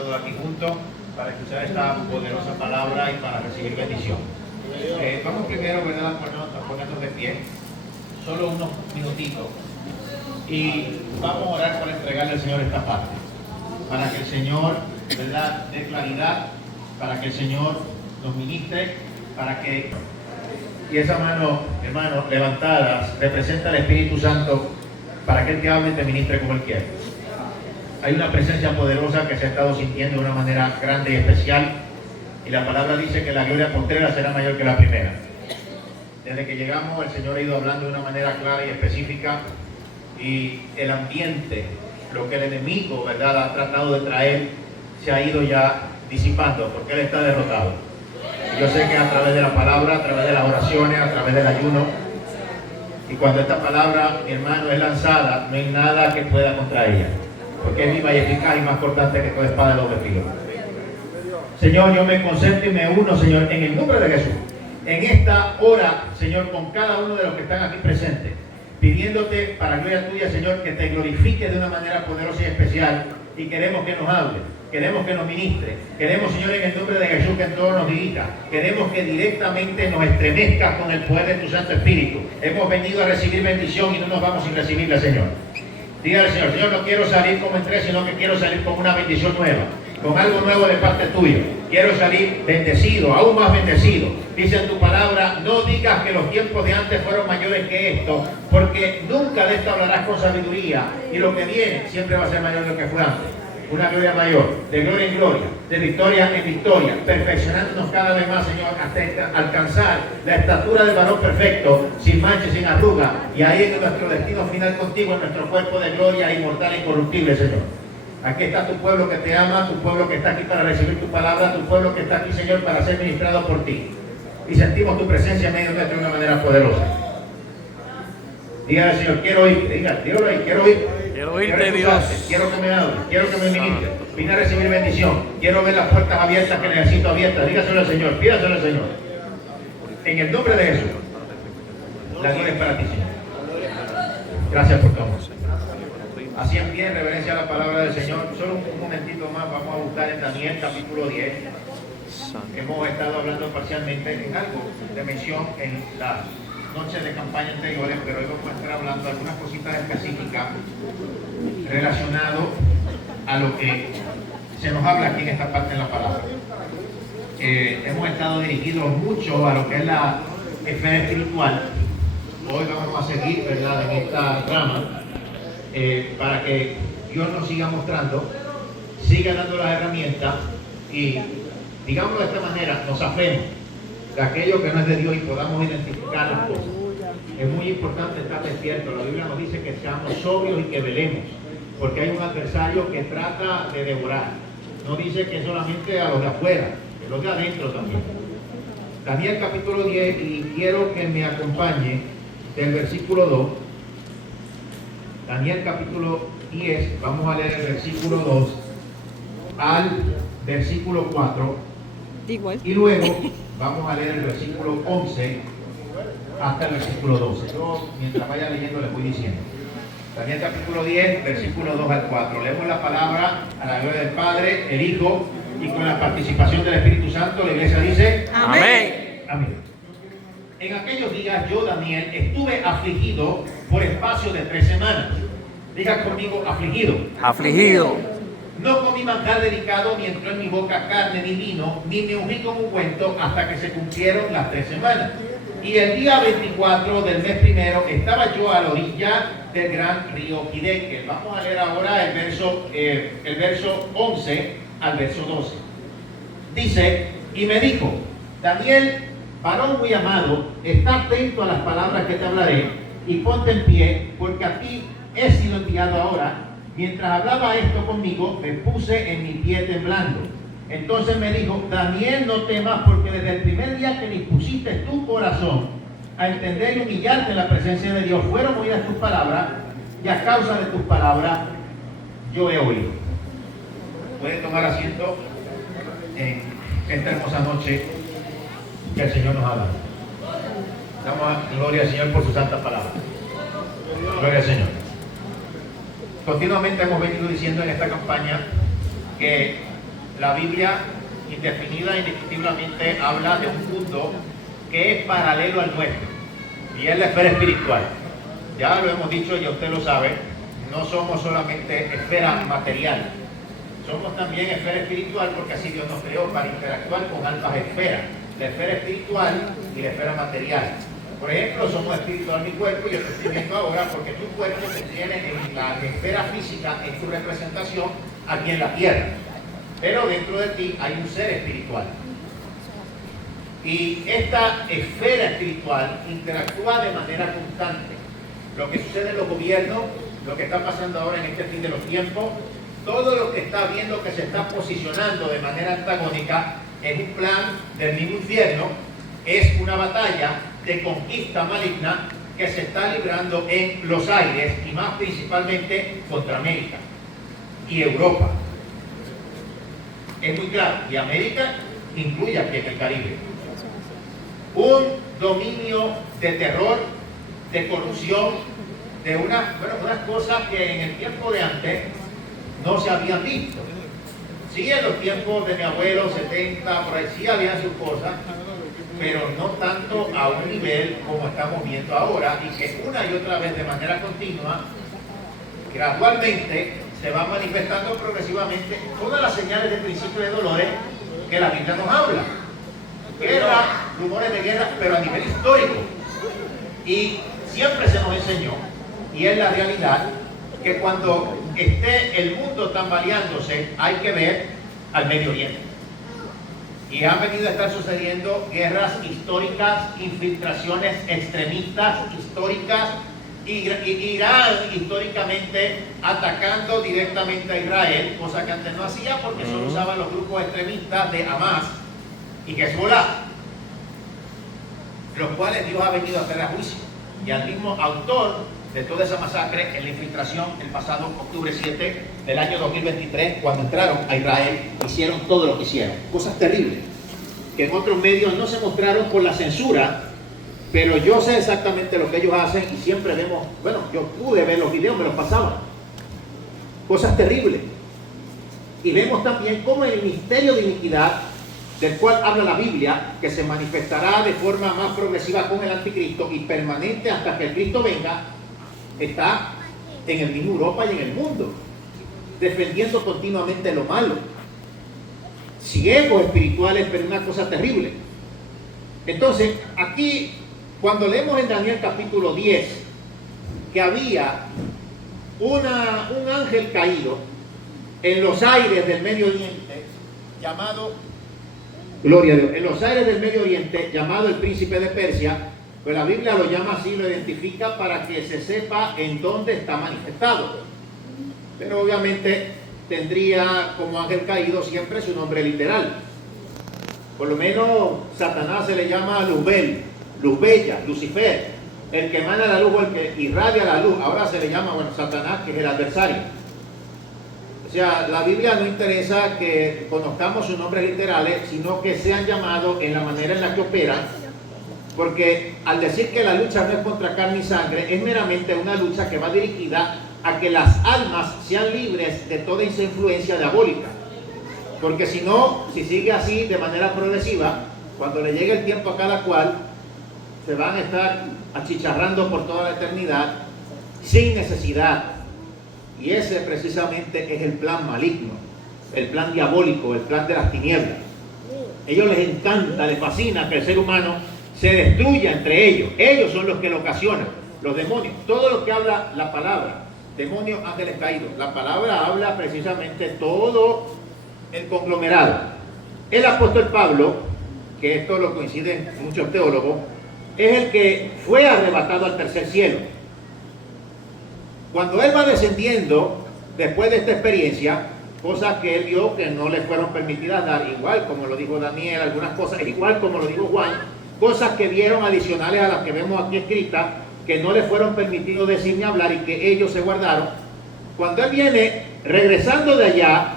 Todos aquí juntos para escuchar esta poderosa palabra y para recibir bendición. Vamos primero, ¿verdad?, a ponernos de pie, solo unos minutitos, y vamos a orar por entregarle al Señor esta parte, para que el Señor, ¿verdad?, dé claridad, para que el Señor nos ministre, para que, y esa mano, hermano, levantada, representa al Espíritu Santo, para que Él te hable y te ministre como Él quiere. Hay una presencia poderosa que se ha estado sintiendo de una manera grande y especial, y la palabra dice que la gloria postrera será mayor que la primera. Desde que llegamos, el Señor ha ido hablando de una manera clara y específica, y el ambiente, lo que el enemigo, ¿verdad?, ha tratado de traer, se ha ido ya disipando, porque Él está derrotado. Y yo sé que a través de la palabra, a través de las oraciones, a través del ayuno, y cuando esta palabra, mi hermano, es lanzada, no hay nada que pueda contra ella, porque es viva y eficaz y más cortante que toda espada de doble filo. Señor, yo me concentro y me uno, Señor, en el nombre de Jesús, en esta hora, Señor, con cada uno de los que están aquí presentes, pidiéndote para gloria tuya, Señor, que te glorifiques de una manera poderosa y especial, y queremos que nos hable, queremos que nos ministre, queremos, Señor, en el nombre de Jesús, que en todo nos dirija, queremos que directamente nos estremezcas con el poder de tu Santo Espíritu. Hemos venido a recibir bendición y no nos vamos sin recibirla, Señor. Dígale, Señor, Señor, no quiero salir como entré, sino que quiero salir con una bendición nueva, con algo nuevo de parte tuya. Quiero salir bendecido, aún más bendecido. Dice en tu palabra, no digas que los tiempos de antes fueron mayores que esto, porque nunca de esto hablarás con sabiduría, y lo que viene siempre va a ser mayor de lo que fue antes. Una gloria mayor, de gloria en gloria, de victoria en victoria, perfeccionándonos cada vez más, Señor, hasta alcanzar la estatura del varón perfecto, sin mancha y sin arruga, y ahí es nuestro destino final contigo, en nuestro cuerpo de gloria inmortal e incorruptible, Señor. Aquí está tu pueblo que te ama, tu pueblo que está aquí para recibir tu palabra, tu pueblo que está aquí, Señor, para ser ministrado por ti. Y sentimos tu presencia en medio nuestro de una manera poderosa. Dígale, Señor, quiero oírte, dígalo ahí, quiero oírte. Quiero oírte, Dios. Quiero que me hables, quiero que me ministre. Vine a recibir bendición. Quiero ver las puertas abiertas que necesito abiertas. Dígaselo al Señor, pídaselo al Señor. En el nombre de Jesús. La gloria es para ti, Señor. Gracias por todo. Así en pie, en reverencia a la palabra del Señor. Solo un momentito más, vamos a buscar en Daniel capítulo 10. Hemos estado hablando parcialmente en algo de mención en las noches de campaña anteriores, pero hoy vamos a estar hablando de algunas cositas específicas relacionadas a lo que se nos habla aquí en esta parte de la palabra. Hemos estado dirigidos mucho a lo que es la esfera espiritual. Hoy vamos a seguir, ¿verdad?, en esta rama, para que Dios nos siga mostrando, siga dando las herramientas y, digámoslo de esta manera, nos afemos de aquello que no es de Dios y podamos identificar las cosas. Es muy importante estar despierto. La Biblia nos dice que seamos sobrios y que velemos, porque hay un adversario que trata de devorar. No dice que solamente a los de afuera, que los de adentro también. Daniel capítulo 10, y quiero que me acompañe del versículo 2. Daniel capítulo 10, vamos a leer el versículo 2 al versículo 4. Igual. Y luego vamos a leer el versículo 11 hasta el versículo 12. Yo, mientras vaya leyendo, les voy diciendo. Daniel capítulo 10, versículo 2 al 4. Leemos la palabra a la gloria del Padre, el Hijo, y con la participación del Espíritu Santo. La iglesia dice: Amén. Amén. En aquellos días yo, Daniel, estuve afligido por espacio de 3 semanas. Diga conmigo, afligido. Afligido. No comí manjar delicado, ni entró en mi boca carne ni vino, ni me ungí con ungüento hasta que se cumplieron las 3 semanas. Y el día 24 del mes primero estaba yo a la orilla del gran río Hidekel. Vamos a leer ahora el verso 11 al verso 12. Dice: y me dijo, Daniel, varón muy amado, está atento a las palabras que te hablaré y ponte en pie, porque a ti he sido enviado ahora. Mientras hablaba esto conmigo, me puse en mi pie temblando. Entonces me dijo: Daniel, no temas, porque desde el primer día que dispusiste tu corazón a entender y humillarte en la presencia de Dios, fueron oídas tus palabras, y a causa de tus palabras yo he oído. Pueden tomar asiento en esta hermosa noche que el Señor nos ha dado. Damos gloria al Señor por su santa palabra. Gloria al Señor. Continuamente hemos venido diciendo en esta campaña que la Biblia indefinida e indiscutiblemente habla de un mundo que es paralelo al nuestro, y es la esfera espiritual. Ya lo hemos dicho, ya usted lo sabe, no somos solamente esfera material, somos también esfera espiritual, porque así Dios nos creó para interactuar con ambas esferas, la esfera espiritual y la esfera material. Por ejemplo, somos espiritual mi cuerpo, y yo te estoy viendo ahora porque tu cuerpo se tiene en la esfera física, en su representación aquí en la tierra. Pero dentro de ti hay un ser espiritual. Y esta esfera espiritual interactúa de manera constante. Lo que sucede en los gobiernos, lo que está pasando ahora en este fin de los tiempos, todo lo que está viendo que se está posicionando de manera antagónica es un plan del mismo infierno, es una batalla de conquista maligna que se está librando en los aires, y más principalmente contra América y Europa. Es muy claro, y América incluye aquí en el Caribe. Un dominio de terror, de corrupción, de unas cosas que en el tiempo de antes no se habían visto. Sí, en los tiempos de mi abuelo, 70, por ahí sí había sus cosas, pero no tanto a un nivel como estamos viendo ahora, y que una y otra vez de manera continua, gradualmente, se va manifestando progresivamente todas las señales de principio de dolores que la Biblia nos habla. Guerra, rumores de guerra, pero a nivel histórico. Y siempre se nos enseñó, y es la realidad, que cuando esté el mundo tambaleándose, hay que ver al Medio Oriente. Y han venido a estar sucediendo guerras históricas, infiltraciones extremistas históricas, Irán históricamente atacando directamente a Israel, cosa que antes no hacía porque solo usaban los grupos extremistas de Hamas y Hezbollah, los cuales Dios ha venido a hacer a juicio, y al mismo autor de toda esa masacre en la infiltración el pasado octubre 7 del año 2023, cuando entraron a Israel, hicieron todo lo que hicieron, cosas terribles que en otros medios no se mostraron por la censura. Pero yo sé exactamente lo que ellos hacen, y siempre vemos, bueno, yo pude ver los videos, me los pasaban. Cosas terribles. Y vemos también cómo el misterio de iniquidad, del cual habla la Biblia, que se manifestará de forma más progresiva con el anticristo y permanente hasta que el Cristo venga, está en el mismo Europa y en el mundo, defendiendo continuamente lo malo. Ciegos espirituales, pero una cosa terrible. Entonces, aquí, cuando leemos en Daniel capítulo 10 que había un ángel caído en los aires del Medio Oriente, llamado, gloria a Dios, en los aires del Medio Oriente, llamado el príncipe de Persia, pues la Biblia lo llama así, lo identifica para que se sepa en dónde está manifestado. Pero obviamente tendría como ángel caído siempre su nombre literal. Por lo menos Satanás se le llama Luzbel, luz bella, Lucifer, el que emana la luz o el que irradia la luz. Ahora se le llama, bueno, Satanás, que es el adversario. O sea, la Biblia no interesa que conozcamos sus nombres literales, sino que sean llamados en la manera en la que operan, porque al decir que la lucha no es contra carne y sangre, es meramente una lucha que va dirigida a que las almas sean libres de toda esa influencia diabólica. Porque si no, si sigue así de manera progresiva, cuando le llegue el tiempo a cada cual, se van a estar achicharrando por toda la eternidad sin necesidad. Y ese precisamente es el plan maligno, el plan diabólico, el plan de las tinieblas. A ellos les encanta, les fascina que el ser humano se destruya entre ellos. Ellos son los que lo ocasionan, los demonios. Todo lo que habla la palabra, demonios, ángeles caídos, la palabra habla precisamente todo el conglomerado. El apóstol Pablo, que esto lo coinciden muchos teólogos, es el que fue arrebatado al tercer cielo. Cuando él va descendiendo, después de esta experiencia, cosas que él vio que no le fueron permitidas dar, igual como lo dijo Daniel, algunas cosas, igual como lo dijo Juan, cosas que vieron adicionales a las que vemos aquí escritas, que no le fueron permitidos decir ni hablar y que ellos se guardaron. Cuando él viene regresando de allá,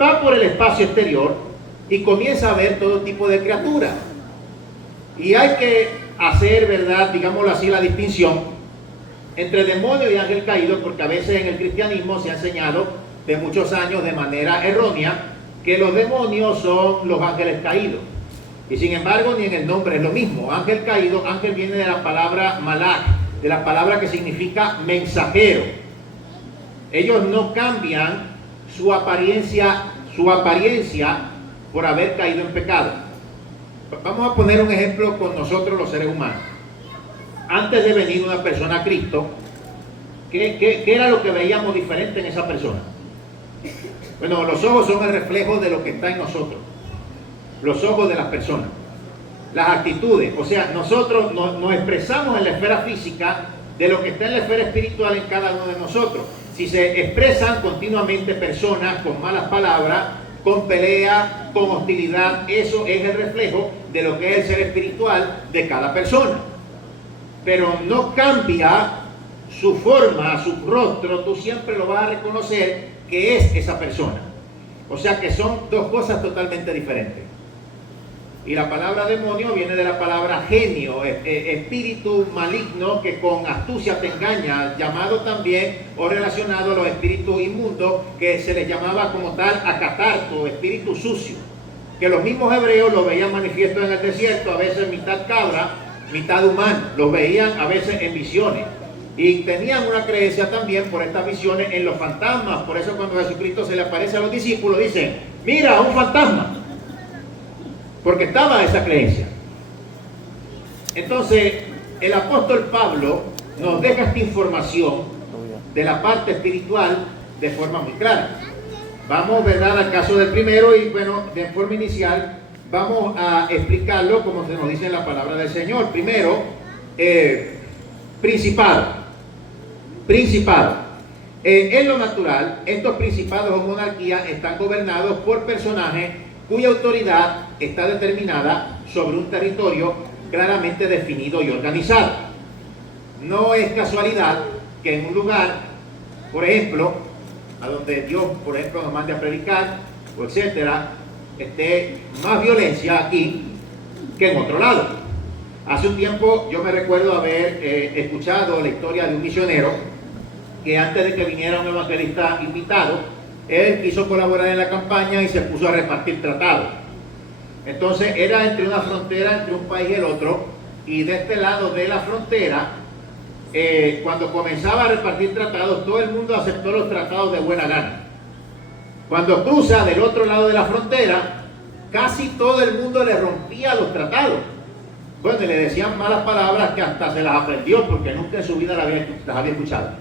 va por el espacio exterior y comienza a ver todo tipo de criaturas. Y hay que hacer, ¿verdad?, digámoslo así, la distinción entre demonio y ángel caído, porque a veces en el cristianismo se ha enseñado de muchos años de manera errónea que los demonios son los ángeles caídos. Y sin embargo, ni en el nombre es lo mismo. Ángel caído, ángel viene de la palabra malach, de la palabra que significa mensajero. Ellos no cambian su apariencia por haber caído en pecado. Vamos a poner un ejemplo con nosotros los seres humanos. Antes de venir una persona a Cristo, ¿qué era lo que veíamos diferente en esa persona? Bueno, los ojos son el reflejo de lo que está en nosotros. Los ojos de las personas. Las actitudes. O sea, nosotros nos expresamos en la esfera física de lo que está en la esfera espiritual en cada uno de nosotros. Si se expresan continuamente personas con malas palabras, con pelea, con hostilidad, eso es el reflejo de lo que es el ser espiritual de cada persona. Pero no cambia su forma, su rostro, tú siempre lo vas a reconocer que es esa persona. O sea que son dos cosas totalmente diferentes. Y la palabra demonio viene de la palabra genio, espíritu maligno que con astucia te engaña, llamado también o relacionado a los espíritus inmundos que se les llamaba como tal acatarto, espíritu sucio, que los mismos hebreos lo veían manifiesto en el desierto, a veces mitad cabra, mitad humano, los veían a veces en visiones. Y tenían una creencia también por estas visiones en los fantasmas. Por eso cuando Jesucristo se le aparece a los discípulos dicen, mira, un fantasma. Porque estaba esa creencia. Entonces, el apóstol Pablo nos deja esta información de la parte espiritual de forma muy clara. Vamos, ¿verdad?, al caso del primero y, bueno, de forma inicial, vamos a explicarlo como se nos dice en la palabra del Señor. Primero, principado. En lo natural, estos principados o monarquías están gobernados por personajes cuya autoridad está determinada sobre un territorio claramente definido y organizado. No es casualidad que en un lugar, por ejemplo, a donde Dios, por ejemplo, nos mande a predicar, o etcétera, esté más violencia aquí que en otro lado. Hace un tiempo yo me recuerdo haber escuchado la historia de un misionero que antes de que viniera un evangelista invitado, él quiso colaborar en la campaña y se puso a repartir tratados. Entonces era entre una frontera, entre un país y el otro, y de este lado de la frontera, cuando comenzaba a repartir tratados, todo el mundo aceptó los tratados de buena gana. Cuando cruza del otro lado de la frontera, casi todo el mundo le rompía los tratados. Bueno, le decían malas palabras que hasta se las aprendió porque nunca en su vida las había escuchado.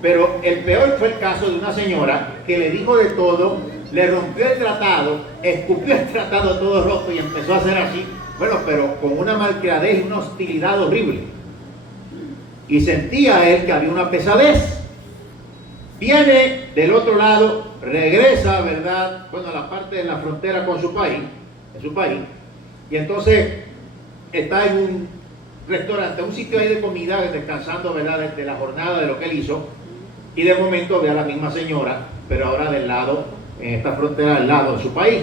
Pero el peor fue el caso de una señora que le dijo de todo, le rompió el tratado, escupió el tratado todo roto y empezó a hacer así, bueno, pero con una malcriadez y una hostilidad horrible. Y sentía él que había una pesadez. Viene del otro lado, regresa, ¿verdad?, bueno, a la parte de la frontera con su país, y entonces está en un restaurante, un sitio ahí de comida, descansando, ¿verdad?, de la jornada de lo que él hizo. Y de momento ve a la misma señora, pero ahora del lado, en esta frontera, al lado de su país.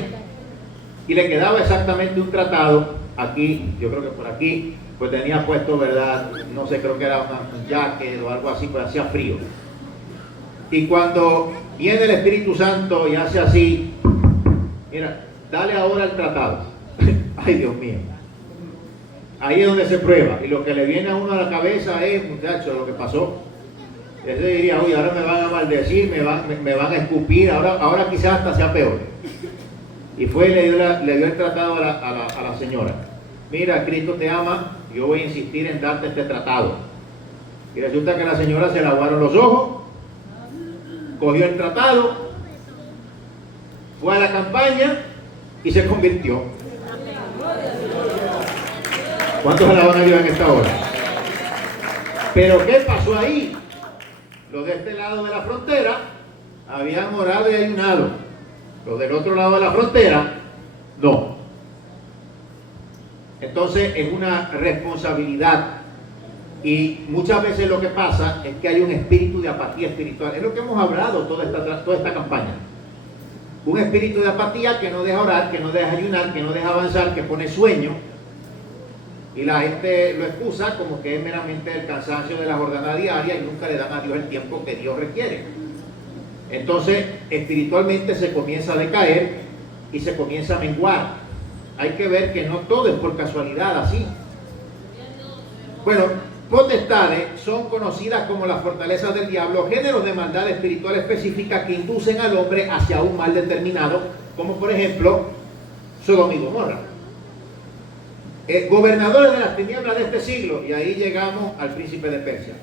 Y le quedaba exactamente un tratado, aquí, yo creo que por aquí, pues tenía puesto, ¿verdad?, no sé, creo que era un jacket o algo así, pues hacía frío. Y cuando viene el Espíritu Santo y hace así, mira, dale ahora el tratado. Ay, Dios mío. Ahí es donde se prueba. Y lo que le viene a uno a la cabeza es, muchachos, lo que pasó. Él diría, oye, ahora me van a maldecir, me van a escupir, ahora quizás hasta sea peor. Y fue y le dio el tratado a la señora. Mira, Cristo te ama, yo voy a insistir en darte este tratado. Y resulta que la señora se lavaron los ojos, cogió el tratado, fue a la campaña y se convirtió. ¿Cuántos alaban a Dios en esta hora? Pero ¿qué pasó ahí? Los de este lado de la frontera habían orado y ayunado. Los del otro lado de la frontera, no. Entonces es una responsabilidad. Y muchas veces lo que pasa es que hay un espíritu de apatía espiritual. Es lo que hemos hablado toda esta campaña. Un espíritu de apatía que no deja orar, que no deja ayunar, que no deja avanzar, que pone sueño. Y la gente lo excusa como que es meramente el cansancio de la jornada diaria y nunca le dan a Dios el tiempo que Dios requiere. Entonces, espiritualmente se comienza a decaer y se comienza a menguar. Hay que ver que no todo es por casualidad así. Bueno, potestades son conocidas como las fortalezas del diablo, géneros de maldad espiritual específica que inducen al hombre hacia un mal determinado, como por ejemplo Sodoma y Gomorra. Gobernadores de las tinieblas de este siglo, y ahí llegamos al príncipe de Persia.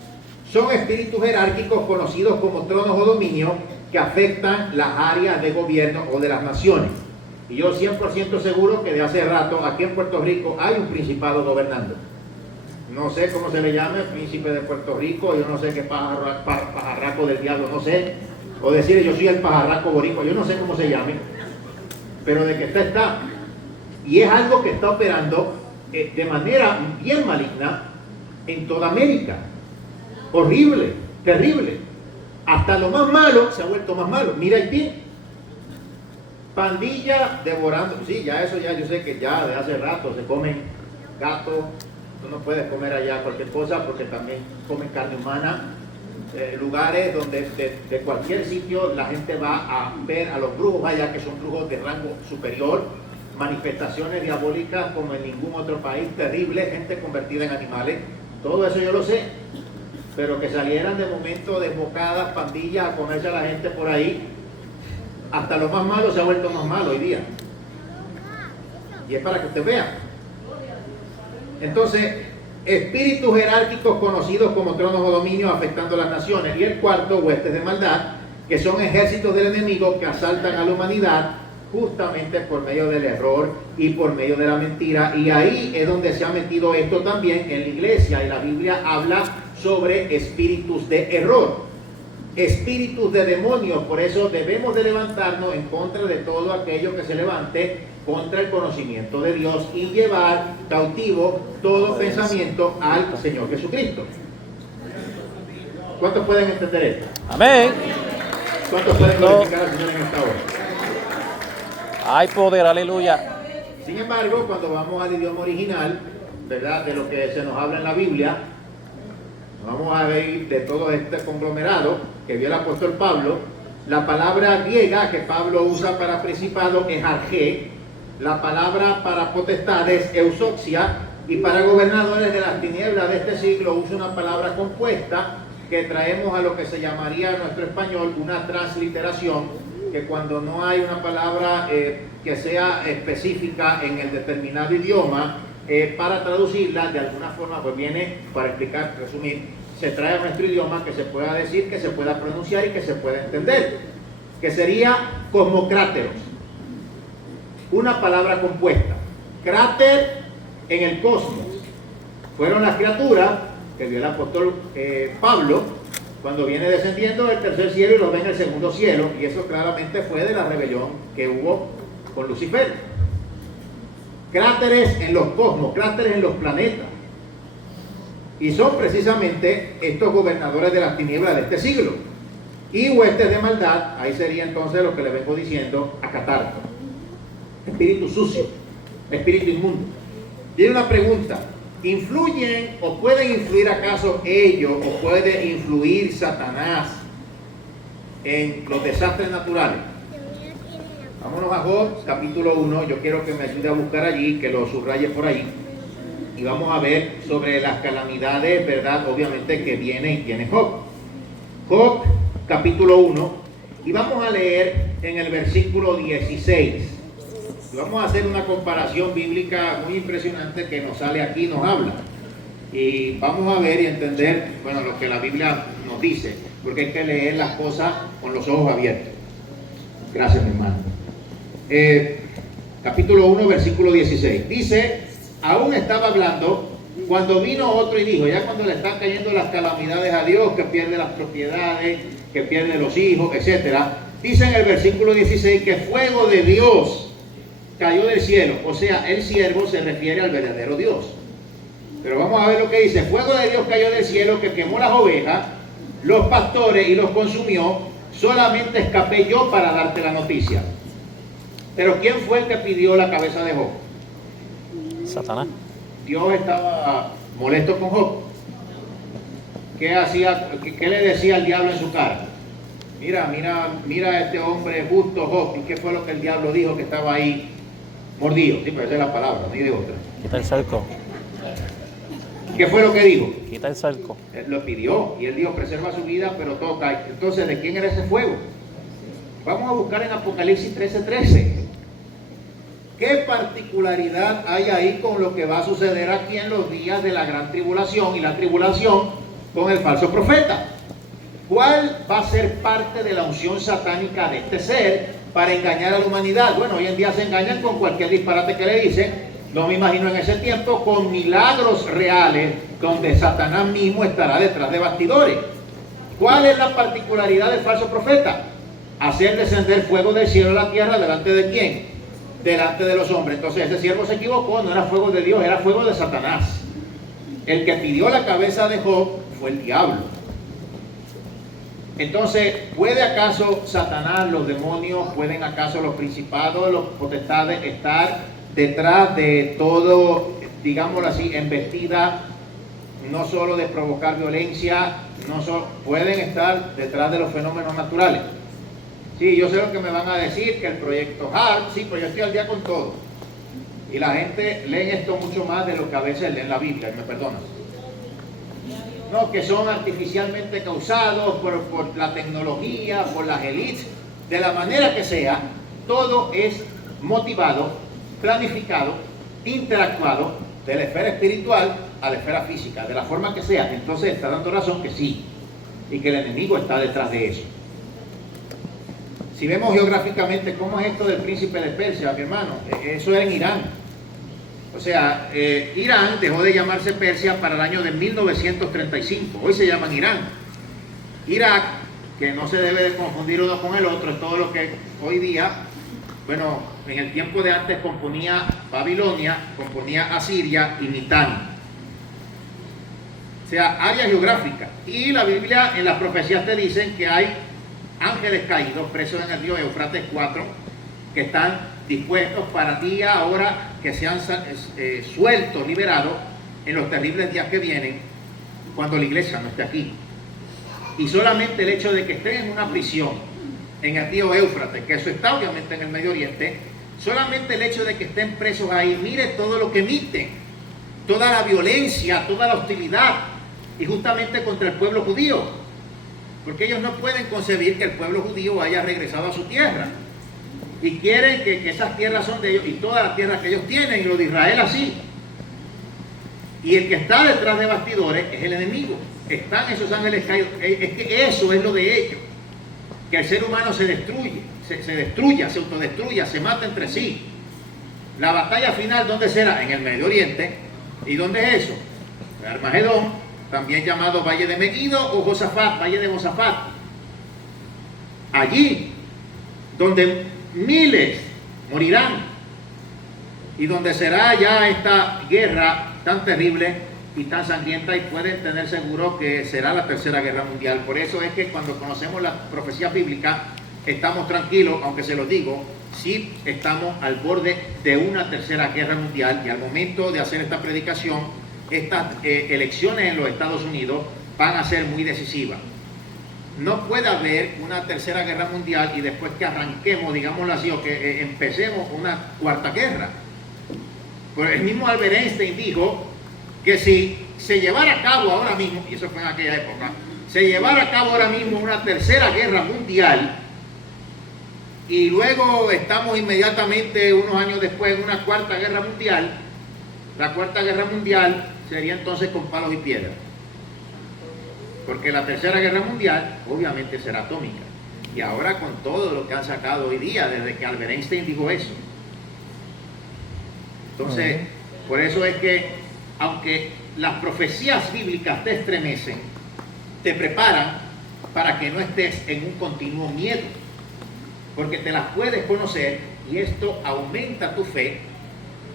Son espíritus jerárquicos conocidos como tronos o dominios que afectan las áreas de gobierno o de las naciones. Y yo 100% seguro que de hace rato aquí en Puerto Rico hay un principado gobernando. No sé cómo se le llame, príncipe de Puerto Rico, yo no sé qué pajarraco del diablo, no sé. O decir yo soy el pajarraco boricua, yo no sé cómo se llame. Pero de que está. Y es algo que está operando de manera bien maligna en toda América. Horrible, terrible. Hasta lo más malo se ha vuelto más malo. Mira Haití. Pandilla devorando. Sí, ya eso ya yo sé que ya de hace rato se comen gatos. Tú no puedes comer allá cualquier cosa porque también comen carne humana. Lugares donde de cualquier sitio la gente va a ver a los brujos allá, que son brujos de rango superior. Manifestaciones diabólicas como en ningún otro país, terrible, gente convertida en animales. Todo eso yo lo sé. Pero que salieran de momento desbocadas, pandillas a comerse a la gente por ahí, hasta lo más malo se ha vuelto más malo hoy día. Y es para que usted vea. Entonces, espíritus jerárquicos conocidos como tronos o dominios afectando las naciones. Y el cuarto, huestes de maldad, que son ejércitos del enemigo que asaltan a la humanidad justamente por medio del error y por medio de la mentira. Y ahí es donde se ha metido esto también en la iglesia. Y la Biblia habla sobre espíritus de error, espíritus de demonios. Por eso debemos de levantarnos en contra de todo aquello que se levante contra el conocimiento de Dios y llevar cautivo todo pensamiento al Señor Jesucristo. ¿Cuántos pueden entender esto? Amén. ¿Cuántos pueden glorificar al Señor en esta hora? Hay poder, aleluya. Sin embargo, cuando vamos al idioma original, ¿verdad?, de lo que se nos habla en la Biblia, vamos a ver de todo este conglomerado que vio el apóstol Pablo. La palabra griega que Pablo usa para principado es argé, la palabra para potestades eusoxia, y para gobernadores de las tinieblas de este siglo usa una palabra compuesta que traemos a lo que se llamaría en nuestro español una transliteración, que cuando no hay una palabra que sea específica en el determinado idioma, para traducirla de alguna forma, pues viene, para explicar, resumir, se trae a nuestro idioma que se pueda decir, que se pueda pronunciar y que se pueda entender, que sería cosmocráteros, una palabra compuesta. Cráter en el cosmos fueron las criaturas que vio el apóstol Pablo cuando viene descendiendo del tercer cielo y los ve en el segundo cielo, y eso claramente fue de la rebelión que hubo con Lucifer. Cráteres en los cosmos, cráteres en los planetas, y son precisamente estos gobernadores de las tinieblas de este siglo. Y huestes de maldad, ahí sería entonces lo que le vengo diciendo, acatarto, espíritu sucio, espíritu inmundo. Tiene una pregunta: ¿influyen o pueden influir acaso ellos, o puede influir Satanás en los desastres naturales? Vámonos a Job, capítulo 1. Yo quiero que me ayude a buscar allí, que lo subraye por ahí. Y vamos a ver sobre las calamidades, ¿verdad?, obviamente, que viene y tiene Job. Job, capítulo 1. Y vamos a leer en el versículo 16. Y vamos a hacer una comparación bíblica muy impresionante que nos sale aquí, nos habla. Y vamos a ver y entender, bueno, lo que la Biblia nos dice, porque hay que leer las cosas con los ojos abiertos. Gracias, mi hermano. Capítulo 1, versículo 16. Dice: aún estaba hablando cuando vino otro y dijo, ya cuando le están cayendo las calamidades a Dios, que pierde las propiedades, que pierde los hijos, etcétera. Dice en el versículo 16 que fuego de Dios cayó del cielo. O sea, el siervo se refiere al verdadero Dios. Pero vamos a ver lo que dice: fuego de Dios cayó del cielo que quemó las ovejas, los pastores y los consumió. Solamente escapé yo para darte la noticia. Pero ¿quién fue el que pidió la cabeza de Job? Satanás. Dios estaba molesto con Job. ¿Qué hacía? ¿Qué le decía al diablo en su cara? mira a este hombre justo, Job, ¿y qué fue lo que el diablo dijo que estaba ahí mordido? Sí, pero esa es la palabra, no hay de otra. Quita el cerco. ¿Qué fue lo que dijo? Quita el cerco. Él lo pidió y él dijo, preserva su vida, pero toca. Entonces, ¿de quién era ese fuego? Vamos a buscar en Apocalipsis 13:13. ¿Qué particularidad hay ahí con lo que va a suceder aquí en los días de la gran tribulación y la tribulación con el falso profeta? ¿Cuál va a ser parte de la unción satánica de este ser para engañar a la humanidad? Bueno, hoy en día se engañan con cualquier disparate que le dicen. No me imagino en ese tiempo con milagros reales donde Satanás mismo estará detrás de bastidores. ¿Cuál es la particularidad del falso profeta? Hacer descender fuego del cielo a la tierra delante de quién? Delante de los hombres. Entonces ese siervo se equivocó, no era fuego de Dios, era fuego de Satanás. El que pidió la cabeza de Job fue el diablo. Entonces, ¿puede acaso Satanás, los demonios, pueden acaso los principados, los potestades estar detrás de todo, digámoslo así, embestida, no solo de provocar violencia, pueden estar detrás de los fenómenos naturales? Sí, yo sé lo que me van a decir, que el proyecto HARP, sí, pero yo estoy al día con todo. Y la gente lee esto mucho más de lo que a veces leen la Biblia, me perdonas. No, que son artificialmente causados por la tecnología, por las élites, de la manera que sea, todo es motivado, planificado, interactuado de la esfera espiritual a la esfera física, de la forma que sea. Entonces está dando razón que sí, y que el enemigo está detrás de eso. Si vemos geográficamente cómo es esto del príncipe de Persia, mi hermano, eso era en Irán. O sea, Irán dejó de llamarse Persia para el año de 1935. Hoy se llaman Irán. Irak, que no se debe de confundir uno con el otro, es todo lo que hoy día, bueno, en el tiempo de antes componía Babilonia, componía Asiria y Mitanni. O sea, área geográfica. Y la Biblia, en las profecías te dicen que hay ángeles caídos, presos en el río Éufrates 4, que están dispuestos para día, ahora que sean sueltos, liberados en los terribles días que vienen, cuando la iglesia no esté aquí. Y solamente el hecho de que estén en una prisión en el río Éufrates, que eso está obviamente en el Medio Oriente, solamente el hecho de que estén presos ahí, mire todo lo que emiten, toda la violencia, toda la hostilidad, y justamente contra el pueblo judío, porque ellos no pueden concebir que el pueblo judío haya regresado a su tierra, y quieren que esas tierras son de ellos, y todas las tierras que ellos tienen, y lo de Israel así. Y el que está detrás de bastidores es el enemigo. Están esos ángeles caídos. Es que eso es lo de ellos, que el ser humano se destruye, se autodestruya, se mata entre sí. La batalla final, ¿dónde será? En el Medio Oriente. ¿Y dónde es eso? En Armagedón, también llamado Valle de Megiddo o Josafat, Valle de Josafat. Allí, donde miles morirán y donde será ya esta guerra tan terrible y tan sangrienta, y pueden tener seguro que será la tercera guerra mundial. Por eso es que cuando conocemos la profecía bíblica estamos tranquilos, aunque se lo digo, sí estamos al borde de una tercera guerra mundial, y al momento de hacer esta predicación, estas elecciones en los Estados Unidos van a ser muy decisivas. No puede haber una tercera guerra mundial y después que arranquemos, digámoslo así, o que empecemos una cuarta guerra. Pues el mismo Albert Einstein dijo que si se llevara a cabo ahora mismo, y eso fue en aquella época, se llevara a cabo ahora mismo una tercera guerra mundial, y luego estamos inmediatamente unos años después en una cuarta guerra mundial, la cuarta guerra mundial sería entonces con palos y piedras. Porque la tercera guerra mundial obviamente será atómica. Y ahora con todo lo que han sacado hoy día, desde que Albert Einstein dijo eso. Entonces, por eso es que, aunque las profecías bíblicas te estremecen, te preparan para que no estés en un continuo miedo. Porque te las puedes conocer y esto aumenta tu fe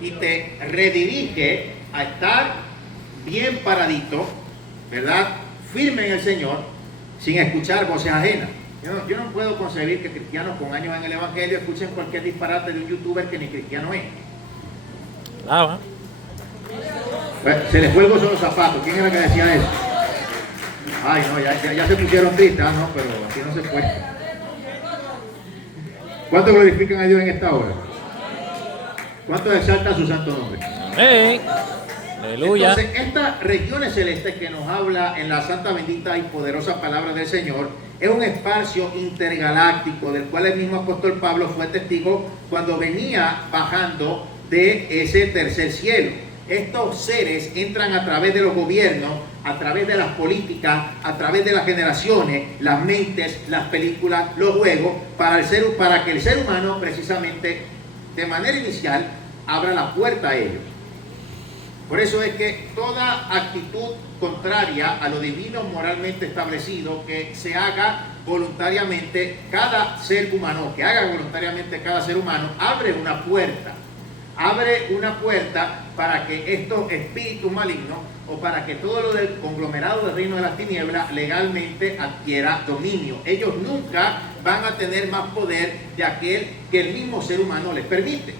y te redirige a estar bien paradito, ¿verdad?, firme en el Señor, sin escuchar voces ajenas. Yo no puedo concebir que cristianos con años en el Evangelio escuchen cualquier disparate de un youtuber que ni cristiano es. Nada. Se les fue el gozo de los zapatos. ¿Quién era que decía eso? Ay, no, ya se pusieron tristes, no, pero así no se puede. ¿Cuántos glorifican a Dios en esta hora? ¿Cuántos exaltan su santo nombre? Amén. Aleluya. Entonces, estas regiones celestes que nos habla en la santa, bendita y poderosa palabra del Señor, es un espacio intergaláctico del cual el mismo apóstol Pablo fue testigo cuando venía bajando de ese tercer cielo. Estos seres entran a través de los gobiernos, a través de las políticas, a través de las generaciones, las mentes, las películas, los juegos, para que el ser humano precisamente de manera inicial abra la puerta a ellos. Por eso es que toda actitud contraria a lo divino moralmente establecido que se haga voluntariamente cada ser humano, que haga voluntariamente cada ser humano, abre una puerta para que estos espíritus malignos o para que todo lo del conglomerado del reino de las tinieblas legalmente adquiera dominio. Ellos nunca van a tener más poder de aquel que el mismo ser humano les permite.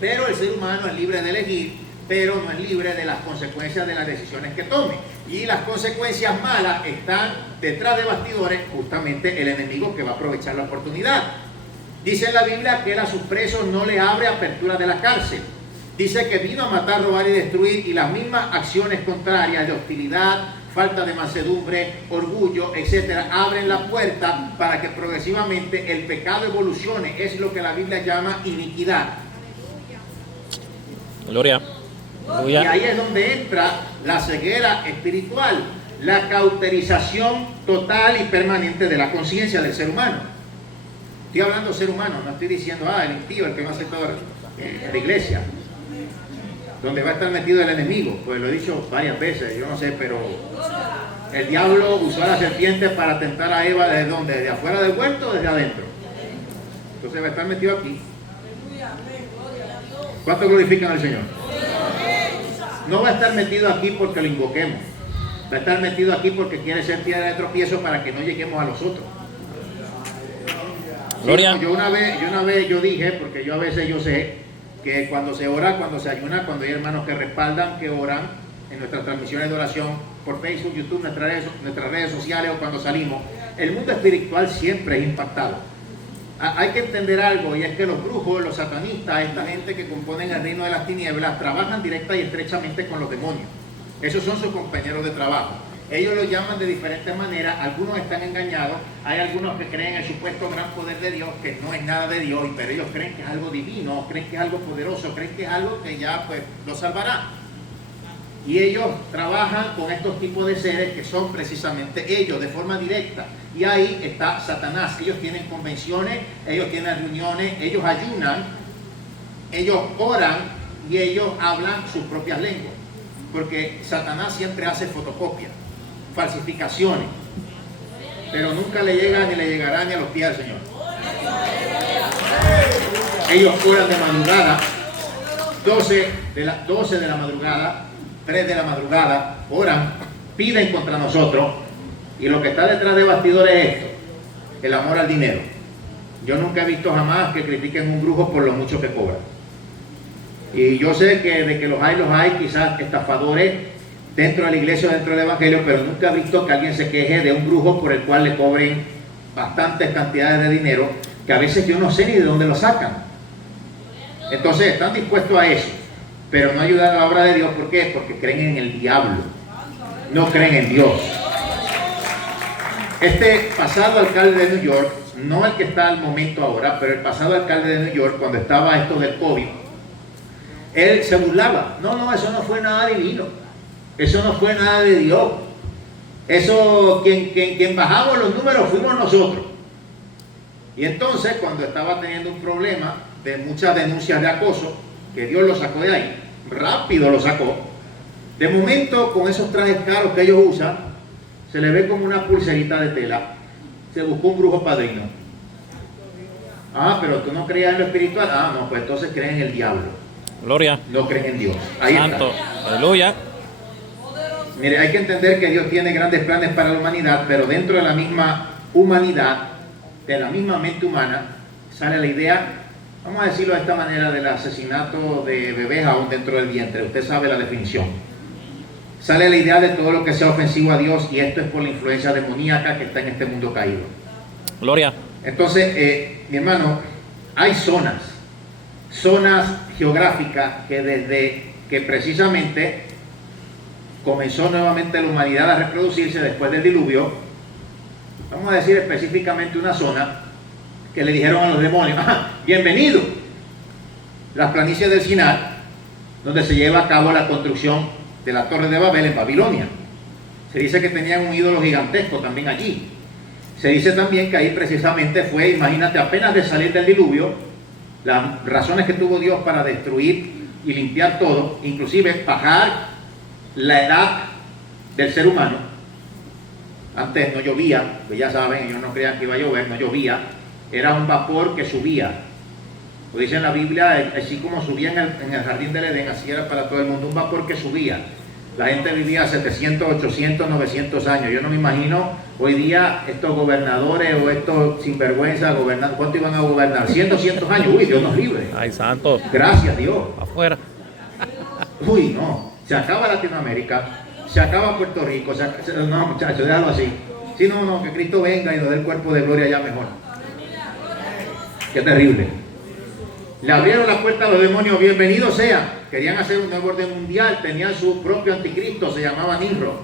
Pero el ser humano es libre de elegir, pero no es libre de las consecuencias de las decisiones que tome. Y las consecuencias malas están detrás de bastidores, justamente el enemigo que va a aprovechar la oportunidad. Dice en la Biblia que él a sus presos no le abre apertura de la cárcel. Dice que vino a matar, robar y destruir, y las mismas acciones contrarias de hostilidad, falta de mansedumbre, orgullo, etcétera, abren la puerta para que progresivamente el pecado evolucione. Es lo que la Biblia llama iniquidad. Gloria. Y ahí es donde entra la ceguera espiritual, la cauterización total y permanente de la conciencia del ser humano. Estoy hablando de ser humano, no estoy diciendo, el impío, el que no acepta en la iglesia, donde va a estar metido el enemigo. Pues lo he dicho varias veces, yo no sé, pero el diablo usó a la serpiente para tentar a Eva. ¿Desde dónde? ¿Desde afuera del huerto o desde adentro? Entonces va a estar metido aquí. ¿Cuánto glorifican al Señor? No va a estar metido aquí porque lo invoquemos. Va a estar metido aquí porque quiere ser piedra de tropiezo para que no lleguemos a los otros. Gloria. Sí, yo una vez yo dije, porque yo a veces yo sé que cuando se ora, cuando se ayuna, cuando hay hermanos que respaldan, que oran en nuestras transmisiones de oración por Facebook, YouTube, nuestras redes sociales o cuando salimos, el mundo espiritual siempre es impactado. Hay que entender algo, y es que los brujos, los satanistas, esta gente que componen el reino de las tinieblas, trabajan directa y estrechamente con los demonios. Esos son sus compañeros de trabajo. Ellos los llaman de diferentes maneras, algunos están engañados, hay algunos que creen en el supuesto gran poder de Dios, que no es nada de Dios, pero ellos creen que es algo divino, creen que es algo poderoso, creen que es algo que ya pues los salvará. Y ellos trabajan con estos tipos de seres que son precisamente ellos, de forma directa. Y ahí está Satanás. Ellos tienen convenciones, ellos tienen reuniones, ellos ayunan, ellos oran y ellos hablan sus propias lenguas. Porque Satanás siempre hace fotocopias, falsificaciones, pero nunca le llega ni le llegará ni a los pies del Señor. Ellos oran de madrugada, 12 de la madrugada, 3 de la madrugada, oran, piden contra nosotros, y lo que está detrás de bastidores es esto: el amor al dinero. Yo nunca he visto jamás que critiquen un brujo por lo mucho que cobra. Y yo sé que de que los hay, quizás estafadores dentro de la iglesia o dentro del evangelio, pero nunca he visto que alguien se queje de un brujo por el cual le cobren bastantes cantidades de dinero, que a veces yo no sé ni de dónde lo sacan. Entonces están dispuestos a eso, pero no ayudan a la obra de Dios. ¿Por qué? Porque creen en el diablo, no creen en Dios. Este pasado alcalde de New York, no el que está al momento ahora, pero el pasado alcalde de New York, cuando estaba esto del COVID, él se burlaba. No, eso no fue nada divino, eso no fue nada de Dios, eso quien bajamos los números fuimos nosotros. Y entonces, cuando estaba teniendo un problema de muchas denuncias de acoso, que Dios lo sacó de ahí, rápido lo sacó, de momento con esos trajes caros que ellos usan, se le ve como una pulserita de tela. Se buscó un brujo padrino. Pero tú no creías en lo espiritual. No, pues entonces creen en el diablo. Gloria. No creen en Dios. Ahí Santo. está. Aleluya. Mire, hay que entender que Dios tiene grandes planes para la humanidad, pero dentro de la misma humanidad, de la misma mente humana, sale la idea, vamos a decirlo de esta manera, del asesinato de bebés aún dentro del vientre. Usted sabe la definición. sale la idea de todo lo que sea ofensivo a Dios, y esto es por la influencia demoníaca que está en este mundo caído. Gloria. Entonces, mi hermano, hay zonas geográficas que desde que precisamente comenzó nuevamente la humanidad a reproducirse después del diluvio, vamos a decir específicamente una zona que le dijeron a los demonios: bienvenido, las planicies del Sinaí, donde se lleva a cabo la construcción de la Torre de Babel en Babilonia. Se dice que tenían un ídolo gigantesco también allí. Se dice también que ahí precisamente fue, imagínate, apenas de salir del diluvio, las razones que tuvo Dios para destruir y limpiar todo, inclusive bajar la edad del ser humano. Antes no llovía, pues ya saben, ellos no creían que iba a llover, no llovía, era un vapor que subía. Lo dice en la Biblia, así como subía en el jardín del Edén, así era para todo el mundo, un vapor que subía. La gente vivía 700, 800, 900 años. Yo no me imagino hoy día estos gobernadores o estos sinvergüenza gobernando. ¿Cuánto iban a gobernar? 100, 200 años. Uy, Dios nos libre. Ay, santo. Gracias, Dios. Afuera. Uy, no. Se acaba Latinoamérica, se acaba Puerto Rico. No, muchachos, déjalo así. Sí, no, que Cristo venga y nos dé el cuerpo de gloria ya mejor. Qué terrible. Le abrieron la puerta a los demonios, bienvenido sea. Querían hacer un nuevo orden mundial, tenían su propio anticristo, se llamaba Nimrod.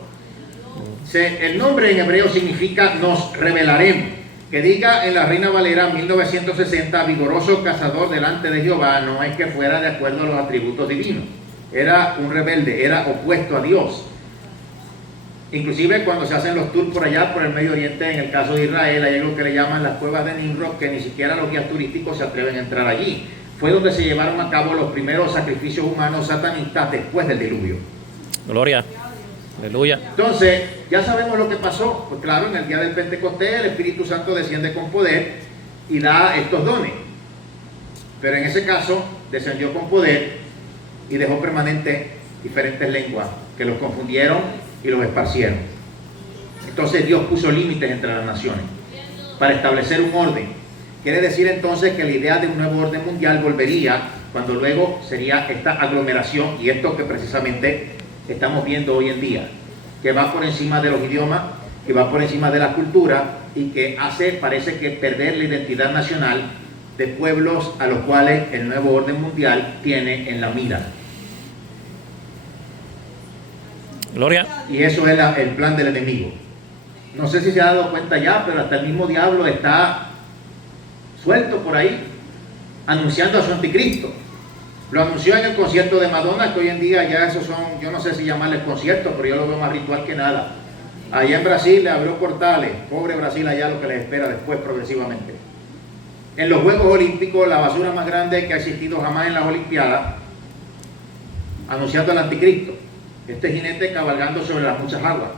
El nombre en hebreo significa nos revelaremos. Que diga en la Reina Valera 1960, vigoroso cazador delante de Jehová, no es que fuera de acuerdo a los atributos divinos. Era un rebelde, era opuesto a Dios. Inclusive cuando se hacen los tours por allá, por el Medio Oriente, en el caso de Israel, hay algo que le llaman las cuevas de Nimrod, que ni siquiera los guías turísticos se atreven a entrar allí. Fue donde se llevaron a cabo los primeros sacrificios humanos satanistas después del diluvio. Gloria. Aleluya. Entonces, ya sabemos lo que pasó. Pues claro, en el día del Pentecostés el Espíritu Santo desciende con poder y da estos dones. Pero en ese caso, descendió con poder y dejó permanentes diferentes lenguas que los confundieron y los esparcieron. Entonces Dios puso límites entre las naciones para establecer un orden. Quiere decir entonces que la idea de un nuevo orden mundial volvería cuando luego sería esta aglomeración y esto que precisamente estamos viendo hoy en día, que va por encima de los idiomas, que va por encima de la cultura y que parece que perder la identidad nacional de pueblos a los cuales el nuevo orden mundial tiene en la mira. Gloria. Y eso es el plan del enemigo. No sé si se ha dado cuenta ya, pero hasta el mismo diablo está suelto por ahí, anunciando a su anticristo. Lo anunció en el concierto de Madonna, que hoy en día ya esos son, yo no sé si llamarles conciertos, pero yo lo veo más ritual que nada. Allá en Brasil le abrió portales, pobre Brasil allá lo que les espera después progresivamente. En los Juegos Olímpicos, la basura más grande que ha existido jamás en las Olimpiadas, anunciando al anticristo. Este jinete cabalgando sobre las muchas aguas,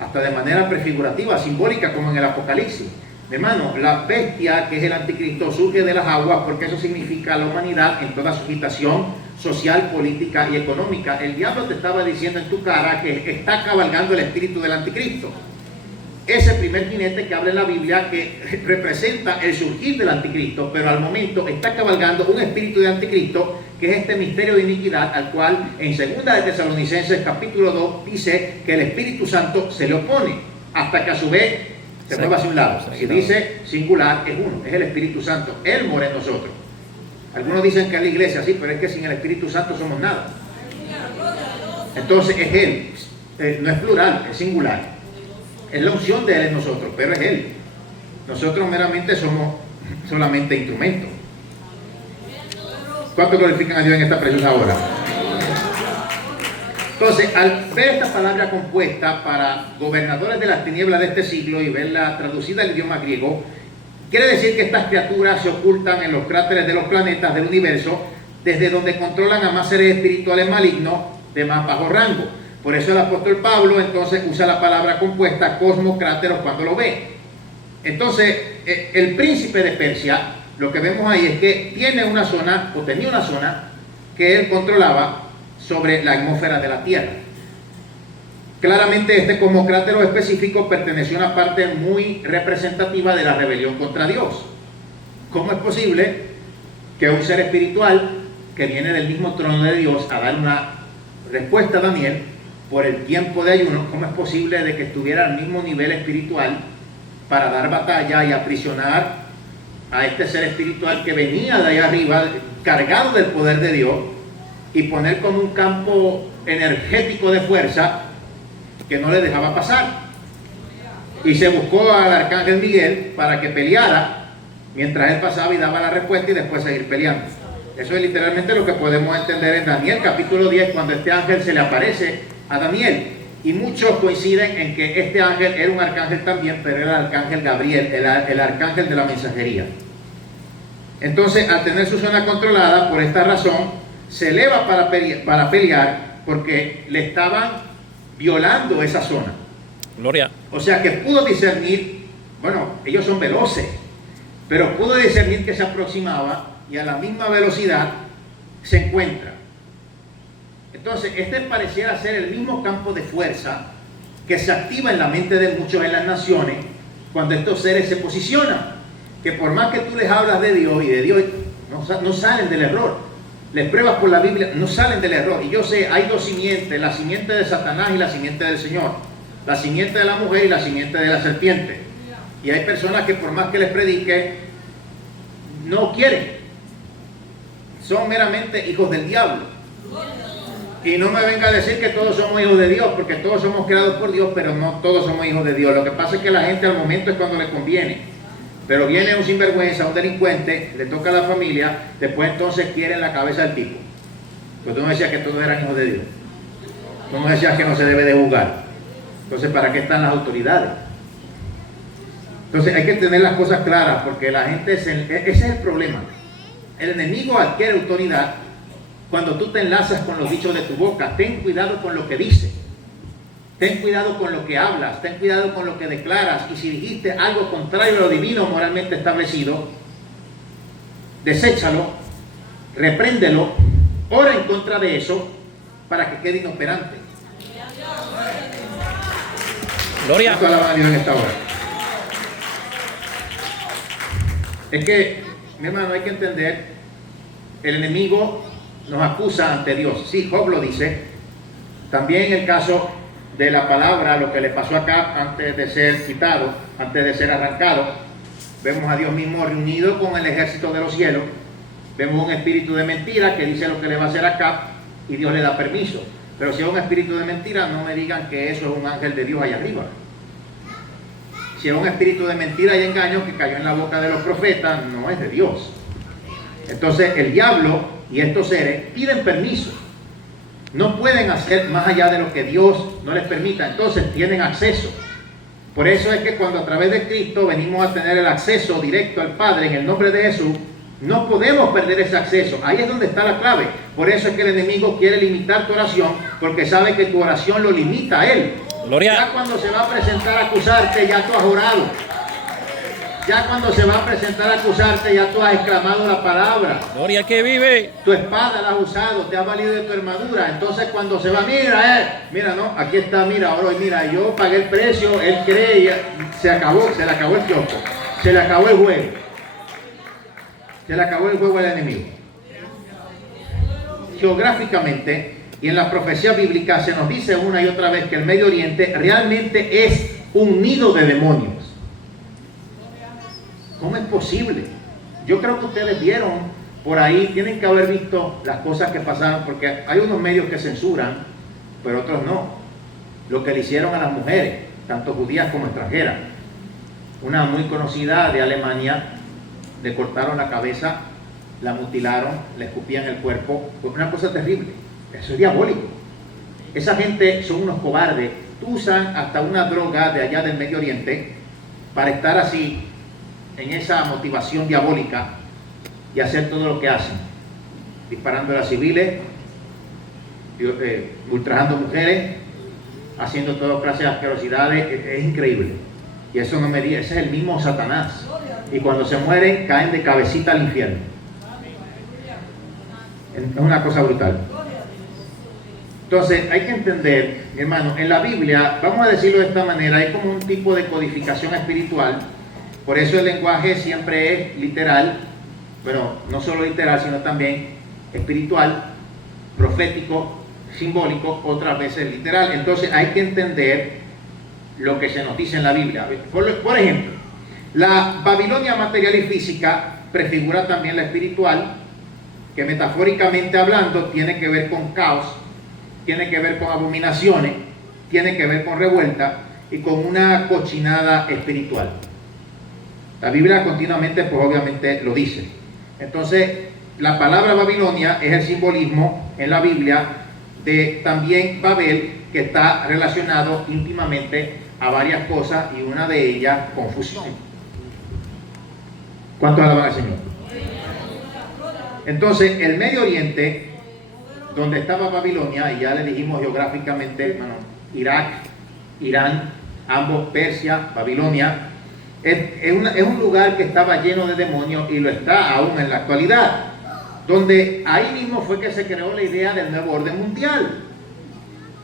hasta de manera prefigurativa, simbólica, como en el Apocalipsis. Hermano, la bestia que es el anticristo surge de las aguas porque eso significa la humanidad en toda su agitación social, política y económica. El diablo te estaba diciendo en tu cara que está cabalgando el espíritu del anticristo. Ese primer jinete que habla en la Biblia que representa el surgir del anticristo, pero al momento está cabalgando un espíritu de anticristo que es este misterio de iniquidad al cual en 2 de Tesalonicenses capítulo 2 dice que el Espíritu Santo se le opone hasta que a su vez se mueva hacia un lado. Si dice singular, es uno, es el Espíritu Santo. Él mora en nosotros. Algunos dicen que es la iglesia, sí, pero es que sin el Espíritu Santo somos nada. Entonces es Él, no es plural, es singular. Es la unción de Él en nosotros, pero es Él. Nosotros meramente somos solamente instrumentos. ¿Cuánto glorifican a Dios en esta preciosa hora? Entonces, al ver esta palabra compuesta para gobernadores de las tinieblas de este siglo y verla traducida al idioma griego, quiere decir que estas criaturas se ocultan en los cráteres de los planetas del universo, desde donde controlan a más seres espirituales malignos de más bajo rango. Por eso el apóstol Pablo entonces usa la palabra compuesta cosmocráteros cuando lo ve. Entonces, el príncipe de Persia, lo que vemos ahí es que tiene una zona, o tenía una zona, que él controlaba sobre la atmósfera de la Tierra. Claramente este cosmocrátero específico perteneció a una parte muy representativa de la rebelión contra Dios. ¿Cómo es posible que un ser espiritual que viene del mismo trono de Dios a dar una respuesta a Daniel por el tiempo de ayuno, ¿cómo es posible de que estuviera al mismo nivel espiritual para dar batalla y aprisionar a este ser espiritual que venía de allá arriba, cargado del poder de Dios, y poner como un campo energético de fuerza que no le dejaba pasar? Y se buscó al arcángel Miguel para que peleara mientras él pasaba y daba la respuesta y después seguir peleando. Eso es literalmente lo que podemos entender en Daniel capítulo 10, cuando este ángel se le aparece a Daniel. Y muchos coinciden en que este ángel era un arcángel también, pero era el arcángel Gabriel, el arcángel de la mensajería. Entonces, al tener su zona controlada, por esta razón, se eleva para pelear porque le estaban violando esa zona. Gloria. O sea que pudo discernir, bueno, ellos son veloces, pero pudo discernir que se aproximaba y a la misma velocidad se encuentra. Entonces, este pareciera ser el mismo campo de fuerza que se activa en la mente de muchos en las naciones cuando estos seres se posicionan. Que por más que tú les hablas de Dios y de Dios, no salen del error. Les pruebas por la Biblia, no salen del error. Y yo sé, hay dos simientes, la simiente de Satanás y la simiente del Señor. La simiente de la mujer y la simiente de la serpiente. Y hay personas que por más que les predique, no quieren. Son meramente hijos del diablo. Y no me venga a decir que todos somos hijos de Dios, porque todos somos creados por Dios, pero no todos somos hijos de Dios. Lo que pasa es que la gente al momento es cuando le conviene. Pero viene un sinvergüenza, un delincuente, le toca a la familia, después entonces quieren la cabeza del tipo. Pues tú no decías que todos eran hijos de Dios. Tú no decías que no se debe de juzgar. Entonces, ¿para qué están las autoridades? Entonces hay que tener las cosas claras, porque la gente, ese es el problema. El enemigo adquiere autoridad cuando tú te enlazas con los dichos de tu boca. Ten cuidado con lo que dices. Ten cuidado con lo que hablas, ten cuidado con lo que declaras, y si dijiste algo contrario a lo divino moralmente establecido, deséchalo, repréndelo, ora en contra de eso para que quede inoperante. Gloria. ¿Cuánto alaban a Dios en esta hora? Es que, mi hermano, hay que entender, el enemigo nos acusa ante Dios. Sí, Job lo dice. También el caso de la palabra, lo que le pasó acá antes de ser quitado, antes de ser arrancado, vemos a Dios mismo reunido con el ejército de los cielos, vemos un espíritu de mentira que dice lo que le va a hacer acá y Dios le da permiso. Pero si es un espíritu de mentira, no me digan que eso es un ángel de Dios allá arriba. Si es un espíritu de mentira y engaño que cayó en la boca de los profetas, no es de Dios. Entonces el diablo y estos seres piden permiso. No pueden hacer más allá de lo que Dios no les permita, entonces tienen acceso. Por eso es que cuando a través de Cristo venimos a tener el acceso directo al Padre en el nombre de Jesús, no podemos perder ese acceso. Ahí es donde está la clave. Por eso es que el enemigo quiere limitar tu oración, porque sabe que tu oración lo limita a él. Gloria. Ya cuando se va a presentar a acusarte, ya tú has orado. Ya cuando se va a presentar a acusarte, ya tú has exclamado la palabra. Gloria que vive. Tu espada la has usado, te ha valido de tu armadura. Entonces cuando se va, mira, no, aquí está, mira, ahora, mira, yo pagué el precio, él cree, se le acabó el kiosco, se le acabó el juego. Se le acabó el juego al enemigo. Geográficamente y en la profecía bíblica se nos dice una y otra vez que el Medio Oriente realmente es un nido de demonios. ¿Cómo es posible? Yo creo que ustedes vieron por ahí, tienen que haber visto las cosas que pasaron, porque hay unos medios que censuran, pero otros no. Lo que le hicieron a las mujeres, tanto judías como extranjeras. Una muy conocida de Alemania, le cortaron la cabeza, la mutilaron, le escupían el cuerpo. Fue una cosa terrible. Eso es diabólico. Esa gente son unos cobardes. Usan hasta una droga de allá del Medio Oriente para estar así en esa motivación diabólica y hacer todo lo que hacen, disparando a las civiles, ultrajando mujeres, haciendo toda clase de asquerosidades. Es increíble. Y eso no me diga, ese es el mismo Satanás. Y cuando se mueren, caen de cabecita al infierno. Es una cosa brutal. Entonces, hay que entender, mi hermano, en la Biblia, vamos a decirlo de esta manera, hay como un tipo de codificación espiritual. Por eso el lenguaje siempre es literal, pero no solo literal, sino también espiritual, profético, simbólico, otras veces literal. Entonces hay que entender lo que se nos dice en la Biblia. Por ejemplo, la Babilonia material y física prefigura también la espiritual, que metafóricamente hablando tiene que ver con caos, tiene que ver con abominaciones, tiene que ver con revuelta y con una cochinada espiritual. La Biblia continuamente, pues obviamente lo dice. Entonces, la palabra Babilonia es el simbolismo en la Biblia de también Babel, que está relacionado íntimamente a varias cosas y una de ellas, confusión. ¿Cuántos alaban al Señor? Entonces, el Medio Oriente, donde estaba Babilonia, y ya le dijimos geográficamente, hermano, Irak, Irán, ambos Persia, Babilonia, es un lugar que estaba lleno de demonios y lo está aún en la actualidad, donde ahí mismo fue que se creó la idea del nuevo orden mundial.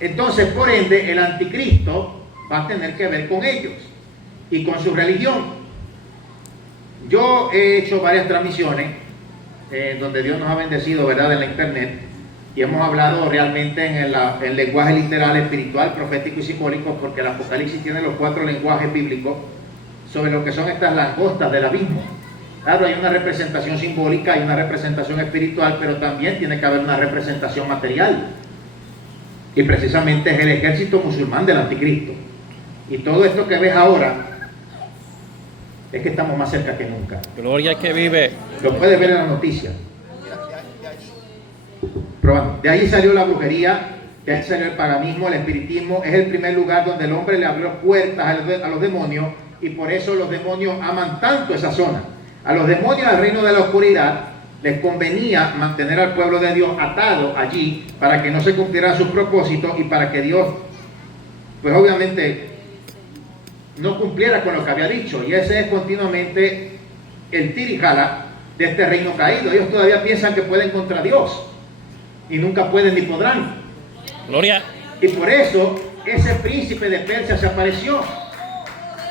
Entonces, por ende, el anticristo va a tener que ver con ellos y con su religión. Yo he hecho varias transmisiones donde Dios nos ha bendecido, ¿verdad?, en la internet, y hemos hablado realmente en el lenguaje literal, espiritual, profético y simbólico, porque el Apocalipsis tiene los 4 lenguajes bíblicos sobre lo que son estas langostas del abismo. Claro, hay una representación simbólica, hay una representación espiritual, pero también tiene que haber una representación material. Y precisamente es el ejército musulmán del anticristo. Y todo esto que ves ahora es que estamos más cerca que nunca. Gloria al que vive. Lo puedes ver en las noticias. Probando. De ahí salió la brujería, de ahí salió el paganismo, el espiritismo. Es el primer lugar donde el hombre le abrió puertas a los demonios, y por eso los demonios aman tanto esa zona. A los demonios del reino de la oscuridad les convenía mantener al pueblo de Dios atado allí para que no se cumplieran sus propósitos y para que Dios, pues obviamente, no cumpliera con lo que había dicho. Y ese es continuamente el tira y jala de este reino caído. Ellos todavía piensan que pueden contra Dios y nunca pueden ni podrán. Gloria. Y por eso ese príncipe de Persia se apareció.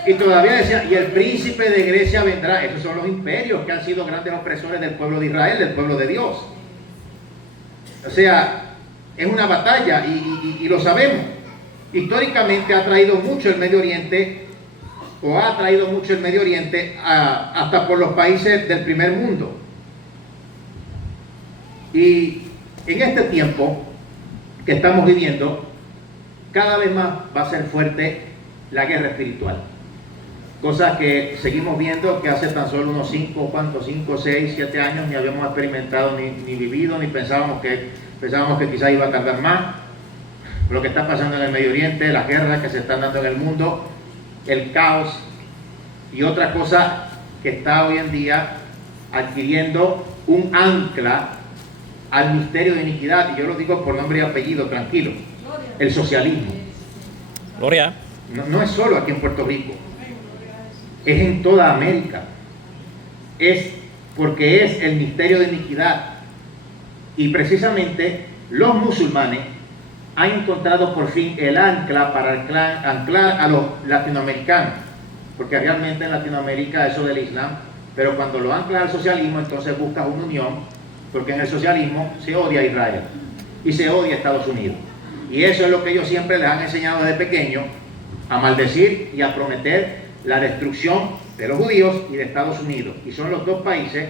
Y todavía decía, y el príncipe de Grecia vendrá. Esos son los imperios que han sido grandes opresores del pueblo de Israel, del pueblo de Dios. O sea, es una batalla y lo sabemos. Históricamente ha traído mucho el Medio Oriente, o ha traído mucho el Medio Oriente hasta por los países del primer mundo. Y en este tiempo que estamos viviendo, cada vez más va a ser fuerte la guerra espiritual. Cosas que seguimos viendo que hace tan solo unos 5, 6, 7 años ni habíamos experimentado, ni vivido, ni pensábamos que quizás iba a tardar más. Lo que está pasando en el Medio Oriente, las guerras que se están dando en el mundo, el caos y otra cosa que está hoy en día adquiriendo un ancla al misterio de iniquidad, y yo lo digo por nombre y apellido, tranquilo, el socialismo. Gloria. No es solo aquí en Puerto Rico, es en toda América. Es porque es el misterio de iniquidad, y precisamente los musulmanes han encontrado por fin el ancla para anclar a los latinoamericanos, porque realmente en Latinoamérica eso del Islam, pero cuando lo ancla al socialismo, entonces buscas una unión, porque en el socialismo se odia a Israel y se odia a Estados Unidos, y eso es lo que ellos siempre les han enseñado desde pequeños, a maldecir y a prometer la destrucción de los judíos y de Estados Unidos, y son los dos países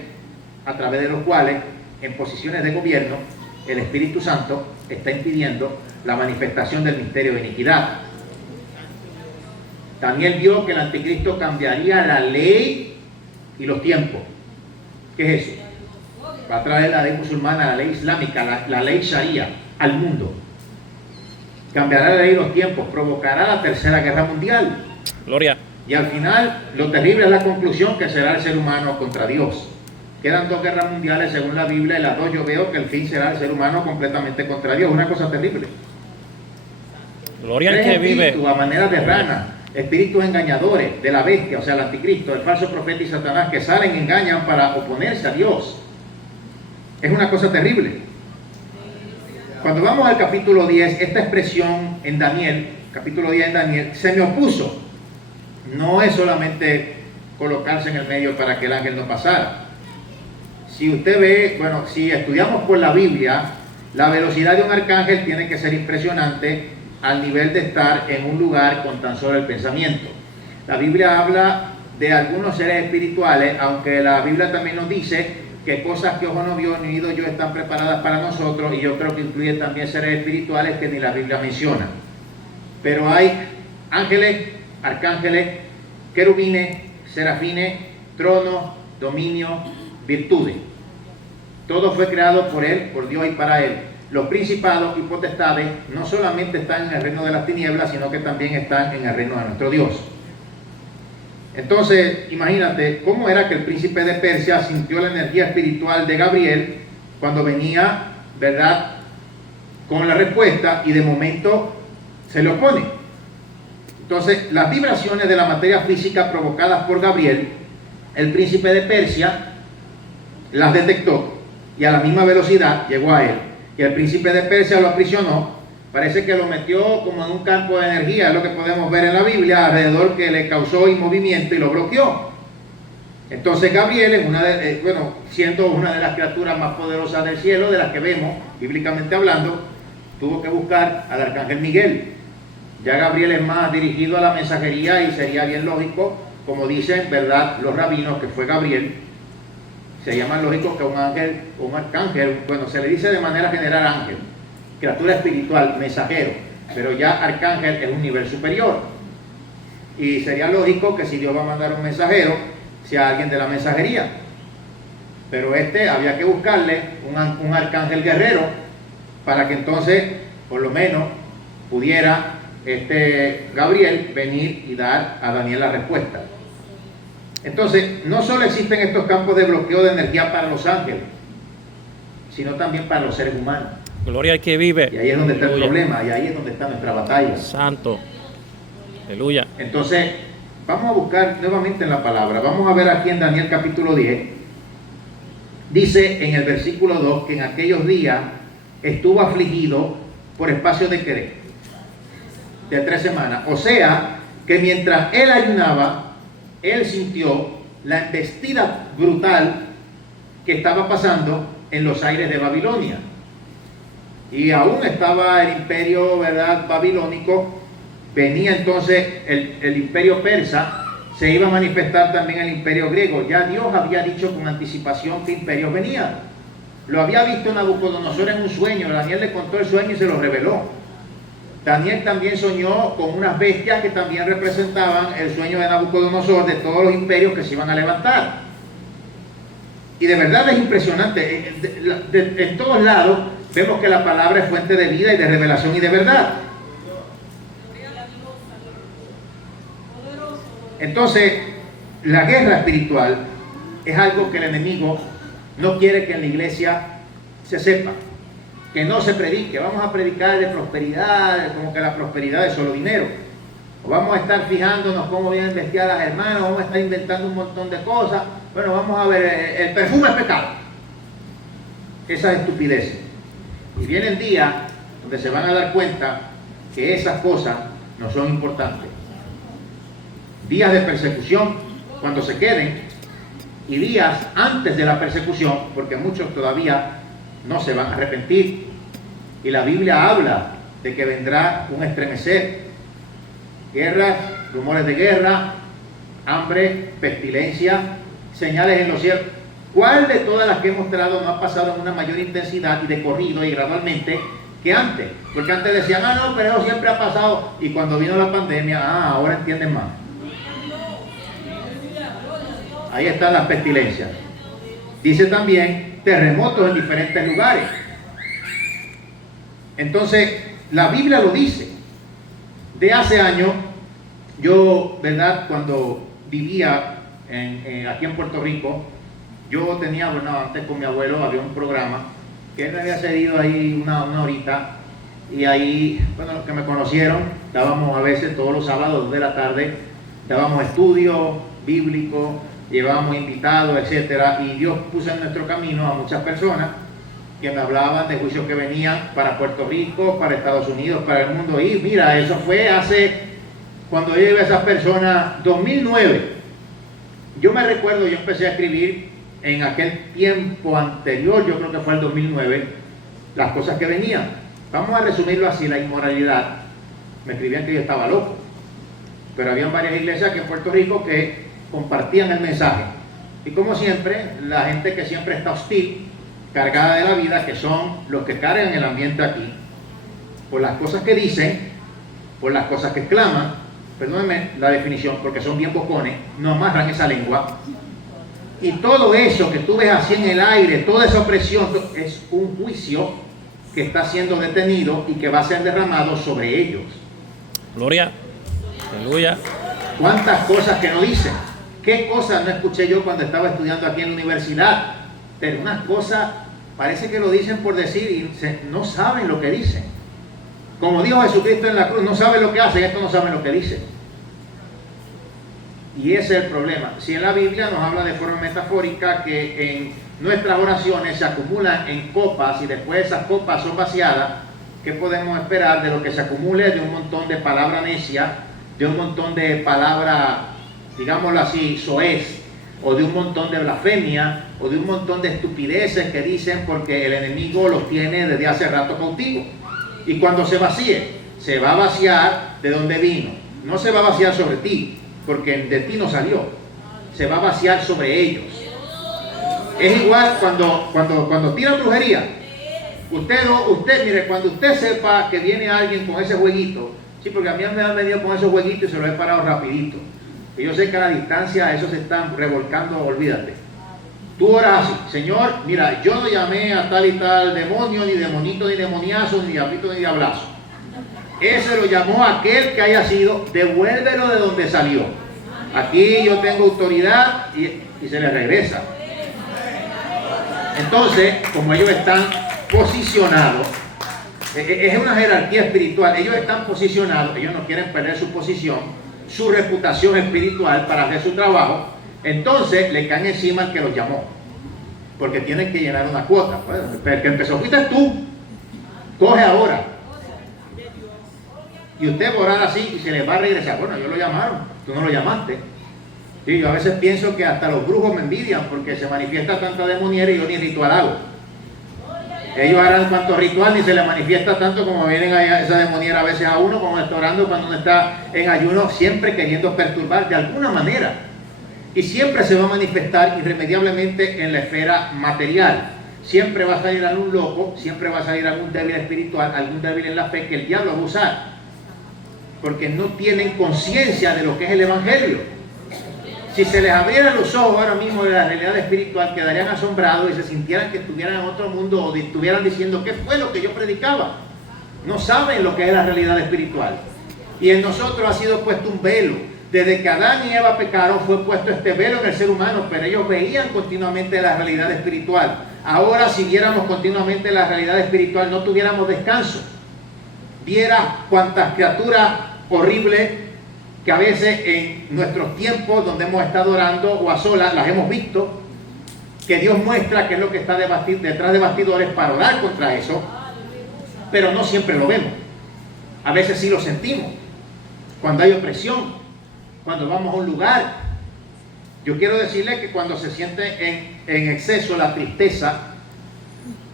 a través de los cuales en posiciones de gobierno el Espíritu Santo está impidiendo la manifestación del misterio de iniquidad. Daniel vio que el anticristo cambiaría la ley y los tiempos. ¿Qué es eso? Va a traer la ley musulmana, la ley islámica, la ley sharia al mundo. Cambiará la ley y los tiempos, provocará la tercera guerra mundial. Gloria. Y al final, lo terrible es la conclusión, que será el ser humano contra Dios. Quedan 2 guerras mundiales según la Biblia, y las 2 yo veo que el fin será el ser humano completamente contra Dios. Una cosa terrible. Gloria al que vive. A manera de rana, espíritus engañadores de la bestia, o sea, el anticristo, el falso profeta y Satanás, que salen y engañan para oponerse a Dios. Es una cosa terrible. Cuando vamos al capítulo 10, esta expresión en Daniel, capítulo 10 en Daniel, se me opuso. No es solamente colocarse en el medio para que el ángel no pasara. Si usted ve, bueno, si estudiamos por la Biblia, La velocidad de un arcángel tiene que ser impresionante al nivel de estar en un lugar con tan solo el pensamiento. La Biblia habla de algunos seres espirituales, aunque la Biblia también nos dice que cosas que ojo no vio ni oído yo están preparadas para nosotros, y yo creo que incluye también seres espirituales que ni la Biblia menciona. Pero hay ángeles, arcángeles, querubines, serafines, tronos, dominios, virtudes. Todo fue creado por Él, por Dios y para Él. Los principados y potestades no solamente están en el reino de las tinieblas, sino que también están en el reino de nuestro Dios. Entonces, imagínate cómo era que el príncipe de Persia sintió la energía espiritual de Gabriel cuando venía, ¿verdad?, con la respuesta, y de momento se le opone. Entonces, las vibraciones de la materia física provocadas por Gabriel, el príncipe de Persia las detectó y a la misma velocidad llegó a él. Y el príncipe de Persia lo aprisionó. Parece que lo metió como en un campo de energía, es lo que podemos ver en la Biblia, alrededor, que le causó inmovimiento y lo bloqueó. Entonces Gabriel, siendo una de las criaturas más poderosas del cielo, de las que vemos, bíblicamente hablando, tuvo que buscar al arcángel Miguel. Ya Gabriel es más dirigido a la mensajería y sería bien lógico, como dicen, ¿verdad?, los rabinos, que fue Gabriel. Sería más lógico que un ángel o un arcángel, se le dice de manera general ángel, criatura espiritual, mensajero, pero ya arcángel es un nivel superior. Y sería lógico que si Dios va a mandar un mensajero, sea alguien de la mensajería. Pero había que buscarle un arcángel guerrero para que entonces, por lo menos, pudiera Gabriel venir y dar a Daniel la respuesta. Entonces, no solo existen estos campos de bloqueo de energía para los ángeles, sino también para los seres humanos. Gloria al que vive. Y ahí es donde está el Aleluya. problema, y ahí es donde está nuestra batalla. Santo. Aleluya. Entonces, vamos a buscar nuevamente en la palabra. Vamos a ver aquí en Daniel capítulo 10. Dice en el versículo 2 que en aquellos días estuvo afligido por espacio de ¿qué? De 3 semanas. O sea, que mientras él ayunaba, él sintió la embestida brutal que estaba pasando en los aires de Babilonia. Y aún estaba el imperio, ¿verdad?, babilónico. Venía entonces el imperio persa, se iba a manifestar también el imperio griego. Ya Dios había dicho con anticipación que imperios venían. Lo había visto Nabucodonosor en un sueño. Daniel le contó el sueño y se lo reveló. Daniel también soñó con unas bestias que también representaban el sueño de Nabucodonosor de todos los imperios que se iban a levantar. Y de verdad es impresionante. En todos lados vemos que la palabra es fuente de vida y de revelación y de verdad. Entonces, la guerra espiritual es algo que el enemigo no quiere que en la iglesia se sepa, que no se predique. Vamos a predicar de prosperidad, como que la prosperidad es solo dinero. O vamos a estar fijándonos cómo vienen vestidas las hermanas, vamos a estar inventando un montón de cosas. Bueno, vamos a ver, el perfume es pecado. Esas estupideces. Y vienen días donde se van a dar cuenta que esas cosas no son importantes. Días de persecución, cuando se queden, y días antes de la persecución, porque muchos todavía no se van a arrepentir. Y la Biblia habla de que vendrá un estremecer, guerras, rumores de guerra, hambre, pestilencia, señales en los cielos. ¿Cuál de todas las que he mostrado no ha pasado en una mayor intensidad y de corrido y gradualmente que antes? Porque antes decían, no, pero eso siempre ha pasado. Y cuando vino la pandemia, ahora entienden más. Ahí están las pestilencias. Dice también terremotos en diferentes lugares. Entonces, la Biblia lo dice. De hace años, yo, ¿verdad?, cuando vivía aquí en Puerto Rico, yo tenía, antes con mi abuelo había un programa que él me había cedido ahí una horita, y ahí, los que me conocieron, dábamos a veces todos los sábados de la tarde, dábamos estudios bíblicos, llevábamos invitados, etcétera, y Dios puso en nuestro camino a muchas personas que me hablaban de juicios que venían para Puerto Rico, para Estados Unidos, para el mundo. Y mira, eso fue cuando yo llevé a esas personas, 2009. Yo me recuerdo, yo empecé a escribir en aquel tiempo anterior, yo creo que fue el 2009, las cosas que venían. Vamos a resumirlo así, la inmoralidad. Me escribían que yo estaba loco, pero había varias iglesias aquí en Puerto Rico que compartían el mensaje. Y como siempre, la gente que siempre está hostil, cargada de la vida, que son los que cargan el ambiente aquí, por las cosas que dicen, por las cosas que claman, perdónenme la definición, porque son bien bocones, no amarran esa lengua. Y todo eso que tú ves así en el aire, toda esa opresión, es un juicio que está siendo detenido y que va a ser derramado sobre ellos. Gloria. Aleluya. ¿Cuántas cosas que no dicen? ¿Qué cosas no escuché yo cuando estaba estudiando aquí en la universidad? Pero unas cosas parece que lo dicen por decir y no saben lo que dicen. Como dijo Jesucristo en la cruz, no saben lo que hacen, estos no saben lo que dicen. Y ese es el problema. Si en la Biblia nos habla de forma metafórica que en nuestras oraciones se acumulan en copas y después esas copas son vaciadas, ¿qué podemos esperar de lo que se acumule de un montón de palabra necia, de un montón de palabra, digámoslo así, soez, o de un montón de blasfemia, o de un montón de estupideces que dicen porque el enemigo los tiene desde hace rato cautivos? Y cuando se vacíe, se va a vaciar de donde vino. No se va a vaciar sobre ti, porque de ti no salió. Se va a vaciar sobre ellos. Es igual cuando tiran brujería. Usted, mire, cuando usted sepa que viene alguien con ese jueguito, sí, porque a mí me han venido con esos jueguitos y se los he parado rapidito. Y yo sé que a la distancia esos se están revolcando, olvídate. Tú oras así: Señor, mira, yo no llamé a tal y tal demonio, ni demonito, ni demoniazo, ni diablito, ni diablazo. Ese lo llamó aquel que haya sido, devuélvelo de donde salió. Aquí yo tengo autoridad y se le regresa. Entonces, como ellos están posicionados, es una jerarquía espiritual, ellos están posicionados, ellos no quieren perder su posición, su reputación espiritual para hacer su trabajo. Entonces le caen encima al que los llamó, porque tienen que llenar una cuota. Bueno, el que empezó fuiste tú, coge ahora. Y usted va a orar así y se les va a regresar. Bueno, ellos lo llamaron, tú no lo llamaste. Sí, yo a veces pienso que hasta los brujos me envidian porque se manifiesta tanta demoniera y yo ni ritual hago. Ellos harán cuanto ritual ni se les manifiesta tanto como vienen a esa demoniera a veces a uno, como está orando cuando uno está en ayuno, siempre queriendo perturbar de alguna manera. Y siempre se va a manifestar irremediablemente en la esfera material. Siempre va a salir algún loco, siempre va a salir algún débil espiritual, algún débil en la fe que el diablo va a usar. Porque no tienen conciencia de lo que es el evangelio. Si se les abrieran los ojos ahora mismo de la realidad espiritual, quedarían asombrados y se sintieran que estuvieran en otro mundo o estuvieran diciendo: ¿qué fue lo que yo predicaba? No saben lo que es la realidad espiritual. Y en nosotros ha sido puesto un velo. Desde que Adán y Eva pecaron fue puesto este velo en el ser humano, pero ellos veían continuamente la realidad espiritual. Ahora, si viéramos continuamente la realidad espiritual, no tuviéramos descanso. Viera cuántas criaturas horribles que a veces en nuestros tiempos donde hemos estado orando o a solas las hemos visto, que Dios muestra qué es lo que está detrás de bastidores para orar contra eso, pero no siempre lo vemos. A veces sí lo sentimos, cuando hay opresión, cuando vamos a un lugar. Yo quiero decirle que cuando se siente en exceso la tristeza,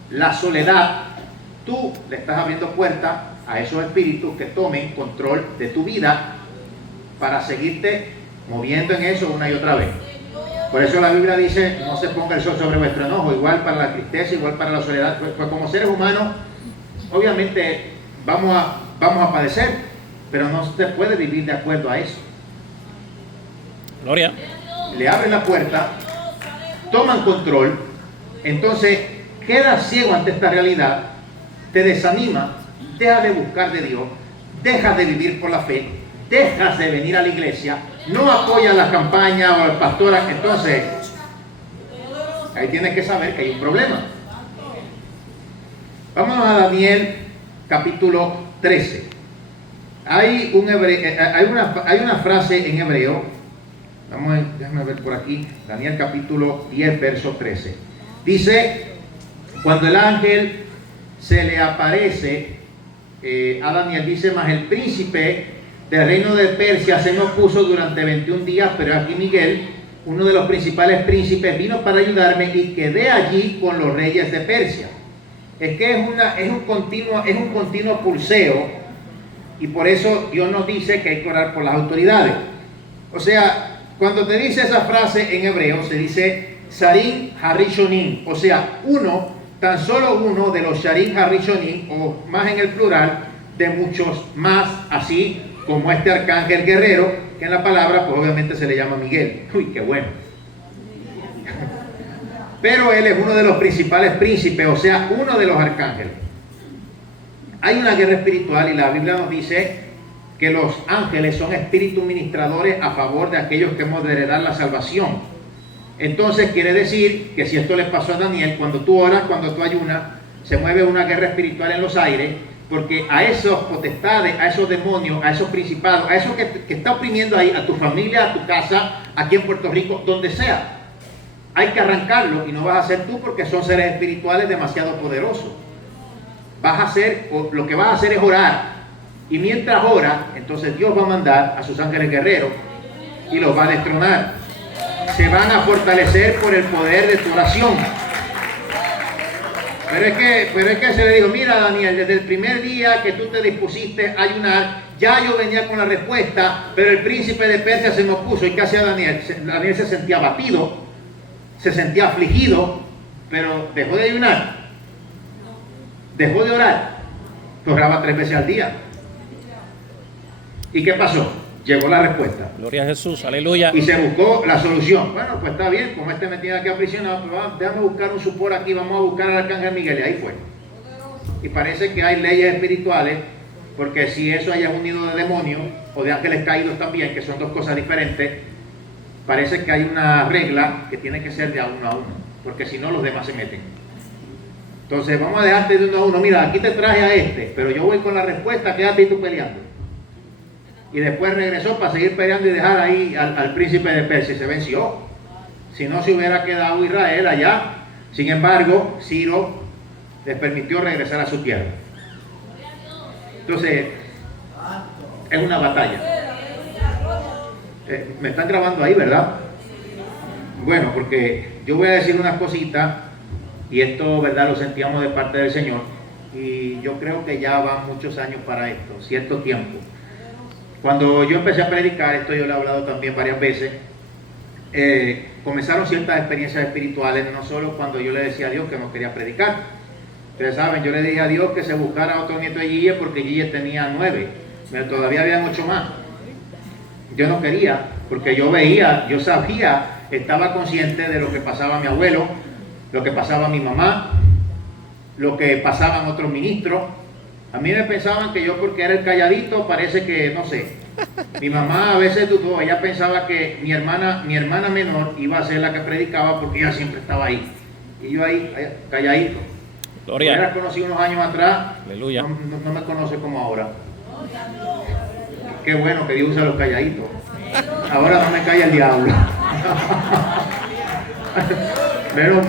la soledad, tú le estás abriendo puerta a esos espíritus que tomen control de tu vida para seguirte moviendo en eso una y otra vez. Por eso la Biblia dice: no se ponga el sol sobre vuestro enojo. Igual para la tristeza, igual para la soledad. Pues como seres humanos, obviamente vamos a padecer, pero no se puede vivir de acuerdo a eso. Gloria. Le abren la puerta, toman control, entonces quedas ciego ante esta realidad, te desanima, dejas de buscar de Dios, dejas de vivir por la fe, dejas de venir a la iglesia, no apoyas la campaña o al pastor. Entonces ahí tienes que saber que hay un problema. Vámonos a Daniel capítulo 13. Hay una frase en hebreo. Déjame ver por aquí. Daniel capítulo 10 verso 13. Dice: cuando el ángel se le aparece a Daniel, dice: mas el príncipe del reino de Persia se me opuso durante 21 días, pero aquí Miguel, uno de los principales príncipes, vino para ayudarme y quedé allí con los reyes de Persia. Es que es un continuo pulseo, y por eso Dios nos dice que hay que orar por las autoridades. O sea, cuando te dice esa frase en hebreo, se dice Sharim Harishonim, o sea, tan solo uno de los Sharim Harishonim, o más en el plural, de muchos más, así como este arcángel guerrero, que en la palabra pues obviamente se le llama Miguel. Uy, qué bueno. Pero él es uno de los principales príncipes, o sea, uno de los arcángeles. Hay una guerra espiritual y la Biblia nos dice que los ángeles son espíritus ministradores a favor de aquellos que hemos de heredar la salvación. Entonces quiere decir que si esto le pasó a Daniel, cuando tú oras, cuando tú ayunas, se mueve una guerra espiritual en los aires, porque a esos potestades, a esos demonios, a esos principados, a eso que está oprimiendo ahí, a tu familia, a tu casa, aquí en Puerto Rico, donde sea, hay que arrancarlo, y no vas a ser tú, porque son seres espirituales demasiado poderosos. Lo que vas a hacer es orar, y mientras oras, entonces Dios va a mandar a sus ángeles guerreros y los va a destronar. Se van a fortalecer por el poder de tu oración. Pero es que se le dijo, mira Daniel, desde el primer día que tú te dispusiste a ayunar, ya yo venía con la respuesta, pero el príncipe de Persia se me opuso. ¿Y qué hacía Daniel? Daniel se sentía abatido, se sentía afligido, pero dejó de ayunar, dejó de orar, oraba 3 veces al día. ¿Y qué pasó? Llegó la respuesta. Gloria a Jesús, aleluya. Y se buscó la solución. Bueno, pues está bien, como me tiene aquí aprisionado, pero déjame buscar un supor aquí, vamos a buscar al arcángel Miguel, y ahí fue. Y parece que hay leyes espirituales, porque si eso haya un nido de demonios, o de ángeles caídos también, que son dos cosas diferentes, parece que hay una regla que tiene que ser de a uno a uno, porque si no los demás se meten. Entonces vamos a dejarte de uno a uno. Mira, aquí te traje a este, pero yo voy con la respuesta, quédate tú peleando. Y después regresó para seguir peleando y dejar ahí al príncipe de Persia, y se venció. Si no, se hubiera quedado Israel allá. Sin embargo, Ciro les permitió regresar a su tierra. Entonces, es una batalla. Me están grabando ahí, ¿verdad? Bueno, porque yo voy a decir unas cositas, y esto, ¿verdad?, lo sentíamos de parte del Señor, y yo creo que ya van muchos años para esto, cierto tiempo. Cuando yo empecé a predicar, esto yo lo he hablado también varias veces, comenzaron ciertas experiencias espirituales, no solo cuando yo le decía a Dios que no quería predicar. Ustedes saben, yo le dije a Dios que se buscara otro nieto de Gille, porque Gille tenía 9, pero todavía habían 8 más. Yo no quería, porque yo veía, yo sabía, estaba consciente de lo que pasaba a mi abuelo, lo que pasaba a mi mamá, lo que pasaban otros ministros. A mí me pensaban que yo, porque era el calladito, parece que, no sé, mi mamá a veces dudó, ella pensaba que mi hermana menor iba a ser la que predicaba, porque ella siempre estaba ahí, y yo ahí calladito. Gloria. Yo la conocí unos años atrás, Aleluya. no me conoce como ahora. Qué bueno que Dios usa los calladitos. Ahora no me calla el diablo. Menos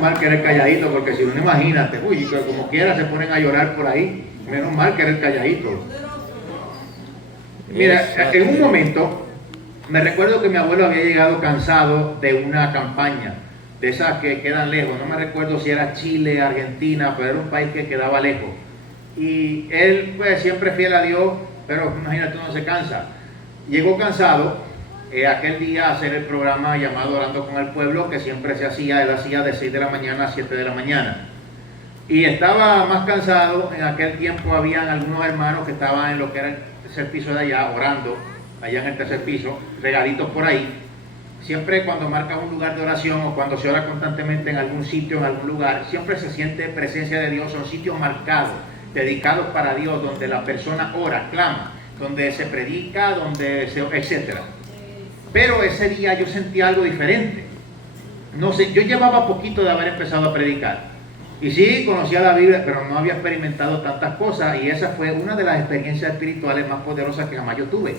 mal que eres calladito, porque si no, imagínate, uy, que como quiera se ponen a llorar por ahí. Menos mal que eres calladito. Mira, en un momento me recuerdo que mi abuelo había llegado cansado de una campaña, de esas que quedan lejos. No me recuerdo si era Chile, Argentina, pero era un país que quedaba lejos. Y él, pues, siempre fiel a Dios, pero imagínate, uno se cansa. Llegó cansado aquel día a hacer el programa llamado Orando con el Pueblo, que siempre se hacía, él hacía de 6 de la mañana a 7 de la mañana. Y estaba más cansado. En aquel tiempo habían algunos hermanos que estaban en lo que era el tercer piso de allá, orando, allá en el tercer piso, regaditos por ahí. Siempre cuando marcas un lugar de oración, o cuando se ora constantemente en algún sitio, en algún lugar, siempre se siente presencia de Dios. Son sitios marcados, dedicados para Dios, donde la persona ora, clama, donde se predica, etcétera. Pero ese día yo sentí algo diferente. No sé, yo llevaba poquito de haber empezado a predicar. Y sí, conocía la Biblia, pero no había experimentado tantas cosas, y esa fue una de las experiencias espirituales más poderosas que jamás yo tuve,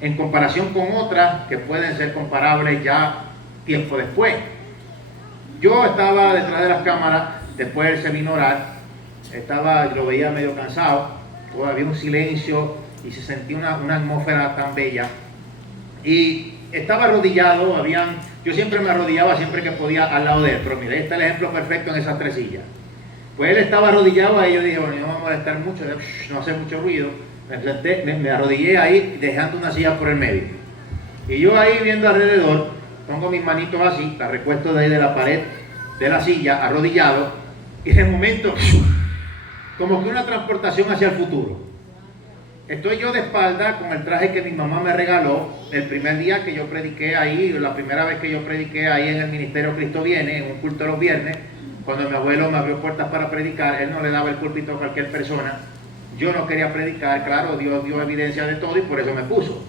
en comparación con otras que pueden ser comparables ya tiempo después. Yo estaba detrás de las cámaras, después él se vino a orar, lo veía medio cansado, había un silencio y se sentía una atmósfera tan bella. Y estaba arrodillado, yo siempre me arrodillaba siempre que podía al lado de él, pero mire, este es el ejemplo perfecto en esas 3 sillas. Pues él estaba arrodillado ahí, yo dije, bueno, no me voy a molestar mucho, no hace mucho ruido. Me arrodillé ahí, dejando una silla por el medio. Y yo ahí viendo alrededor, pongo mis manitos así, la recuesto de ahí de la pared de la silla, arrodillado, y de momento, como que una transportación hacia el futuro. Estoy yo de espalda con el traje que mi mamá me regaló el primer día que yo prediqué ahí, la primera vez que yo prediqué ahí en el Ministerio Cristo Viene, en un culto los viernes, cuando mi abuelo me abrió puertas para predicar. Él no le daba el púlpito a cualquier persona. Yo no quería predicar, claro, Dios dio evidencia de todo y por eso me puso.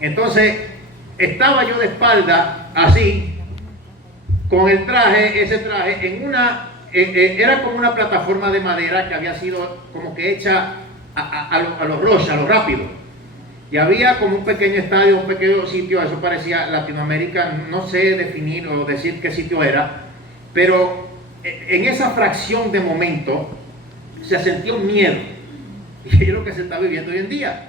Entonces, estaba yo de espalda, así, con el traje, ese traje, en una, era como una plataforma de madera que había sido como que hecha a lo rocha, a lo rápido. Y había como un pequeño estadio, un pequeño sitio, eso parecía Latinoamérica, no sé definir o decir qué sitio era, pero en esa fracción de momento se sentía un miedo. Y es lo que se está viviendo hoy en día.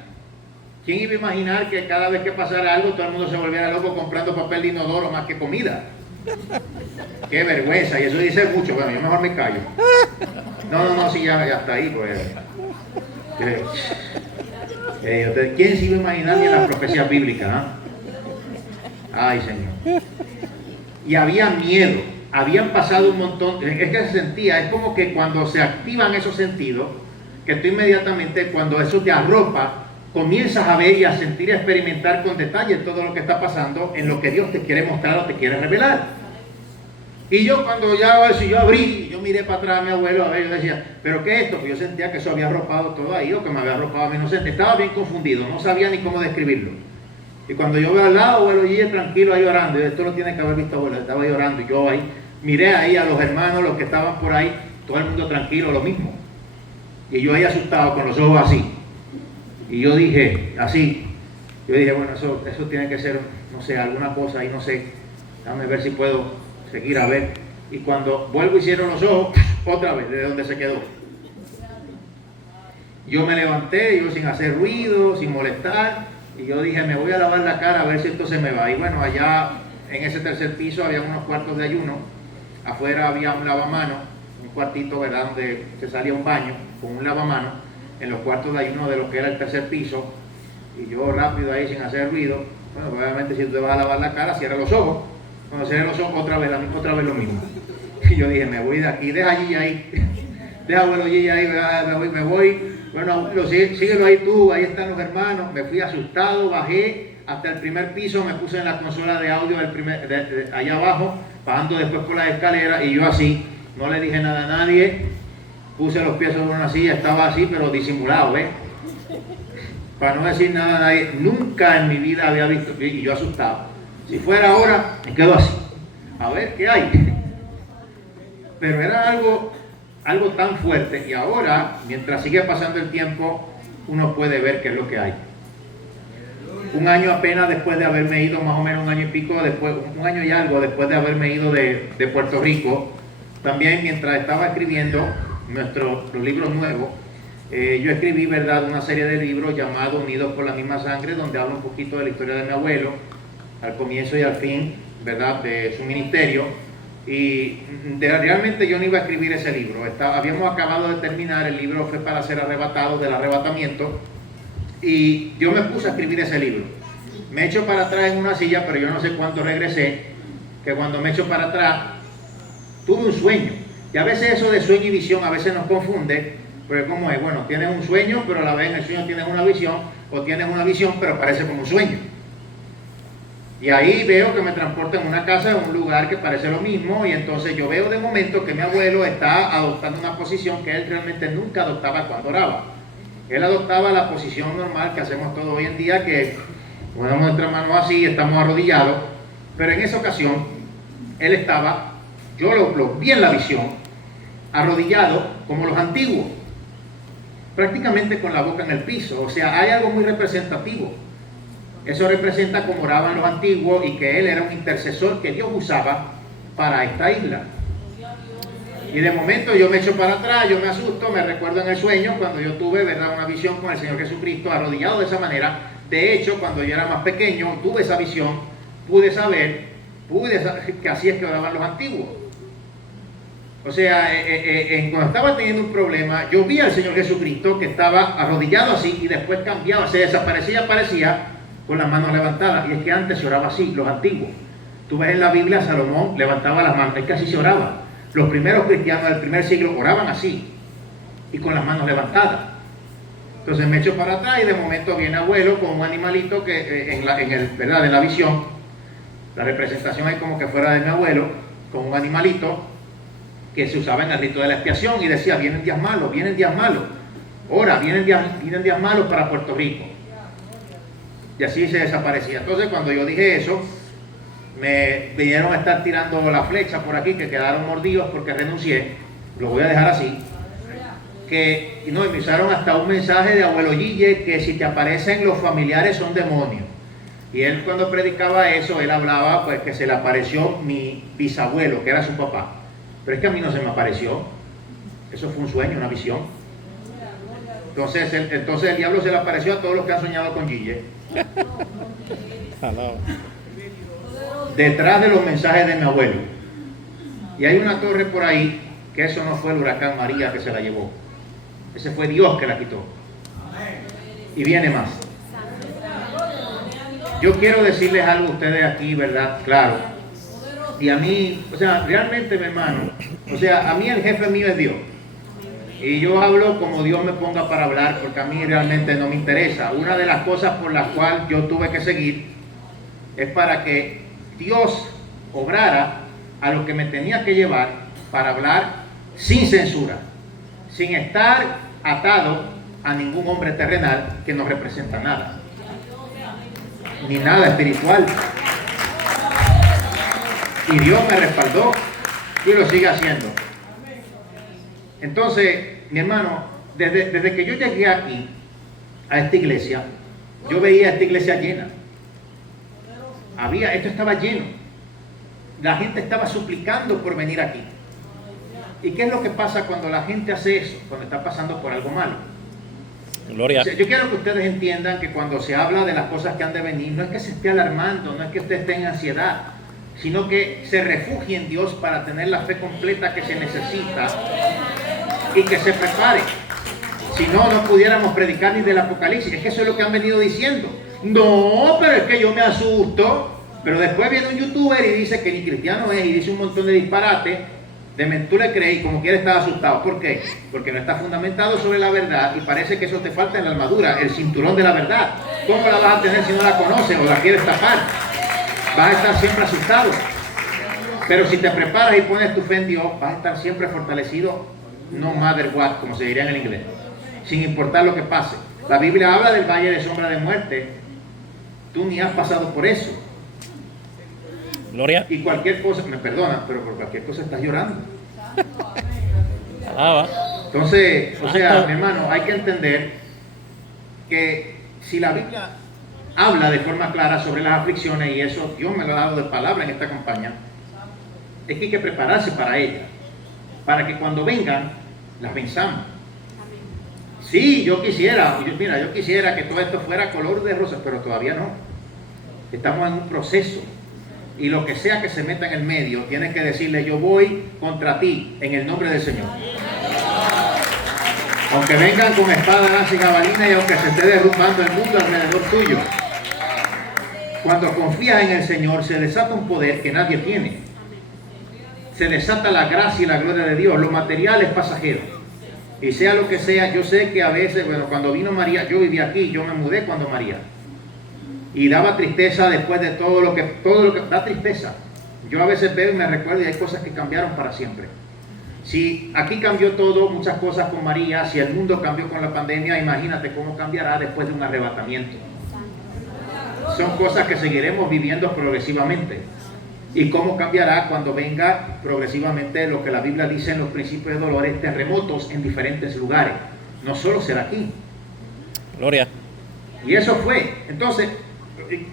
¿Quién iba a imaginar que cada vez que pasara algo todo el mundo se volviera loco comprando papel de inodoro más que comida? Qué vergüenza, y eso dice mucho. Bueno, yo mejor me callo. No, sí, ya está ahí, pues. ¿Quién se iba a imaginar ni en las profecías bíblicas? Ay, Señor. Y había miedo, habían pasado un montón, es que se sentía, es como que cuando se activan esos sentidos, que tú inmediatamente, cuando eso te arropa, comienzas a ver y a sentir y a experimentar con detalle todo lo que está pasando en lo que Dios te quiere mostrar o te quiere revelar. Y yo cuando ya eso, yo abrí, yo miré para atrás a mi abuelo, a ver, yo decía, ¿pero qué es esto? Pues yo sentía que eso había arropado todo ahí, o que me había arropado a mi inocente. Estaba bien confundido, no sabía ni cómo describirlo. Y cuando yo veo al lado, abuelo Gille tranquilo ahí orando, y esto lo tiene que haber visto abuelo, estaba ahí orando, y yo ahí, miré ahí a los hermanos, los que estaban por ahí, todo el mundo tranquilo, lo mismo. Y yo ahí asustado, con los ojos así. Y yo dije, así, yo dije, bueno, eso tiene que ser, no sé, alguna cosa ahí, no sé, déjame ver si puedo seguir a ver. Y cuando vuelvo y cierro los ojos, otra vez, de donde se quedó. Yo me levanté, yo sin hacer ruido, sin molestar, y yo dije, me voy a lavar la cara a ver si esto se me va. Y bueno, allá en ese tercer piso había unos cuartos de ayuno, afuera había un lavamano, un cuartito, ¿verdad?, donde se salía un baño con un lavamano, en los cuartos de ayuno de lo que era el tercer piso. Y yo rápido ahí sin hacer ruido, bueno, obviamente si tú te vas a lavar la cara, cierra los ojos. Cuando cierre los ojos, otra vez lo mismo. Y yo dije, me voy de aquí, deja allí ahí, deja abuelo allí ahí, me voy. Bueno, abuelo, síguelo ahí tú, ahí están los hermanos. Me fui asustado, bajé hasta el primer piso, me puse en la consola de audio allá abajo, bajando después por las escaleras, y yo así, no le dije nada a nadie, puse los pies sobre una silla, estaba así, pero disimulado, ¿ves? Para no decir nada a nadie. Nunca en mi vida había visto, y yo asustado. Si fuera ahora, me quedo así, a ver qué hay. Pero era algo tan fuerte, y ahora, mientras sigue pasando el tiempo, uno puede ver qué es lo que hay. Un año apenas después de haberme ido, más o menos un año y pico después, un año y algo después de haberme ido de Puerto Rico, también mientras estaba escribiendo los libros nuevos, yo escribí, ¿verdad?, una serie de libros llamados Unidos por la misma sangre, donde hablo un poquito de la historia de mi abuelo, al comienzo y al fin, ¿verdad?, de su ministerio. Y realmente yo no iba a escribir ese libro. Habíamos acabado de terminar, el libro fue para ser arrebatado del arrebatamiento, y yo me puse a escribir ese libro. Me echo para atrás en una silla, pero yo no sé cuánto regresé, que cuando me echo para atrás, tuve un sueño. Y a veces eso de sueño y visión a veces nos confunde, porque ¿cómo es? Bueno, tienes un sueño, pero a la vez en el sueño tienes una visión, o tienes una visión, pero parece como un sueño. Y ahí veo que me transporta en una casa, en un lugar que parece lo mismo, y entonces yo veo de momento que mi abuelo está adoptando una posición que él realmente nunca adoptaba cuando oraba. Él adoptaba la posición normal que hacemos todos hoy en día, que ponemos nuestra mano así, estamos arrodillados, pero en esa ocasión él estaba, yo lo vi en la visión, arrodillado como los antiguos, prácticamente con la boca en el piso. O sea, hay algo muy representativo. Eso representa cómo oraban los antiguos y que él era un intercesor que Dios usaba para esta isla. Y de momento yo me echo para atrás, yo me asusto, me recuerdo en el sueño cuando yo tuve, ¿verdad?, una visión con el Señor Jesucristo arrodillado de esa manera. De hecho, cuando yo era más pequeño, tuve esa visión, pude saber que así es que oraban los antiguos. O sea, cuando estaba teniendo un problema, yo vi al Señor Jesucristo que estaba arrodillado así y después cambiaba, se desaparecía, aparecía con las manos levantadas. Y es que antes se oraba así, los antiguos. Tú ves en la Biblia, Salomón levantaba las manos, es que así se oraba. Los primeros cristianos del primer siglo oraban así y con las manos levantadas. Entonces me echo para atrás y de momento viene abuelo con un animalito que ¿verdad? En la visión, la representación es como que fuera de mi abuelo, con un animalito que se usaba en el rito de la expiación y decía, vienen días malos, ahora vienen días malos para Puerto Rico. Y así se desaparecía. Entonces cuando yo dije eso, me vinieron a estar tirando la flecha por aquí, que quedaron mordidos porque renuncié, lo voy a dejar así. Y me usaron hasta un mensaje de abuelo Gille, que si te aparecen los familiares son demonios. Y él cuando predicaba eso, él hablaba pues que se le apareció mi bisabuelo, que era su papá. Pero es que a mí no se me apareció. Eso fue un sueño, una visión. Entonces el diablo se le apareció a todos los que han soñado con Gille. Detrás de los mensajes de mi abuelo. Y hay una torre por ahí, que eso no fue el huracán María que se la llevó. Ese fue Dios que la quitó. Y viene más. Yo quiero decirles algo a ustedes aquí, ¿verdad? Claro. Y a mí, o sea, realmente, mi hermano, o sea, a mí el jefe mío es Dios. Y yo hablo como Dios me ponga para hablar, porque a mí realmente no me interesa. Una de las cosas por las cuales yo tuve que seguir es para que Dios obrara a lo que me tenía que llevar para hablar sin censura, sin estar atado a ningún hombre terrenal que no representa nada, ni nada espiritual. Y Dios me respaldó y lo sigue haciendo. Entonces, mi hermano, desde que yo llegué aquí, a esta iglesia, yo veía esta iglesia llena. Esto estaba lleno. La gente estaba suplicando por venir aquí. ¿Y qué es lo que pasa cuando la gente hace eso? Cuando está pasando por algo malo. Gloria. Yo quiero que ustedes entiendan que cuando se habla de las cosas que han de venir, no es que se esté alarmando, no es que usted esté en ansiedad, sino que se refugie en Dios para tener la fe completa que se necesita y que se prepare. Si no, no pudiéramos predicar ni del Apocalipsis. Es que eso es lo que han venido diciendo. No, pero es que yo me asusto. Pero después viene un youtuber y dice que ni cristiano es y dice un montón de disparates. Tú le crees y como quiera estar asustado. ¿Por qué? Porque no está fundamentado sobre la verdad y parece que eso te falta en la armadura, el cinturón de la verdad. ¿Cómo la vas a tener si no la conoces o la quieres tapar? Vas a estar siempre asustado. Pero si te preparas y pones tu fe en Dios, vas a estar siempre fortalecido, no matter what, como se diría en el inglés, sin importar lo que pase. La Biblia habla del valle de sombra de muerte. Tú ni has pasado por eso. Gloria. Y cualquier cosa, me perdona, pero por cualquier cosa estás llorando. Alaba. Entonces, o sea, mi hermano, hay que entender que si la Biblia habla de forma clara sobre las aflicciones, y eso Dios me lo ha dado de palabra en esta campaña, es que hay que prepararse para ellas, para que cuando vengan, las venzamos. Sí, yo quisiera que todo esto fuera color de rosas, pero todavía no. Estamos en un proceso. Y lo que sea que se meta en el medio, tienes que decirle, yo voy contra ti, en el nombre del Señor. Aunque vengan con espada, lanza y jabalina, y aunque se esté derrumbando el mundo alrededor tuyo. Cuando confías en el Señor, se desata un poder que nadie tiene. Se desata la gracia y la gloria de Dios. Lo material es pasajero. Y sea lo que sea, yo sé que a veces, cuando vino María, yo vivía aquí, yo me mudé cuando María. Y daba tristeza después de todo lo que da tristeza. Yo a veces veo y me recuerdo y hay cosas que cambiaron para siempre. Si aquí cambió todo, muchas cosas con María, si el mundo cambió con la pandemia, imagínate cómo cambiará después de un arrebatamiento. Son cosas que seguiremos viviendo progresivamente. Y cómo cambiará cuando venga progresivamente lo que la Biblia dice en los principios de dolores, terremotos en diferentes lugares. No solo será aquí. Gloria. Y eso fue. Entonces,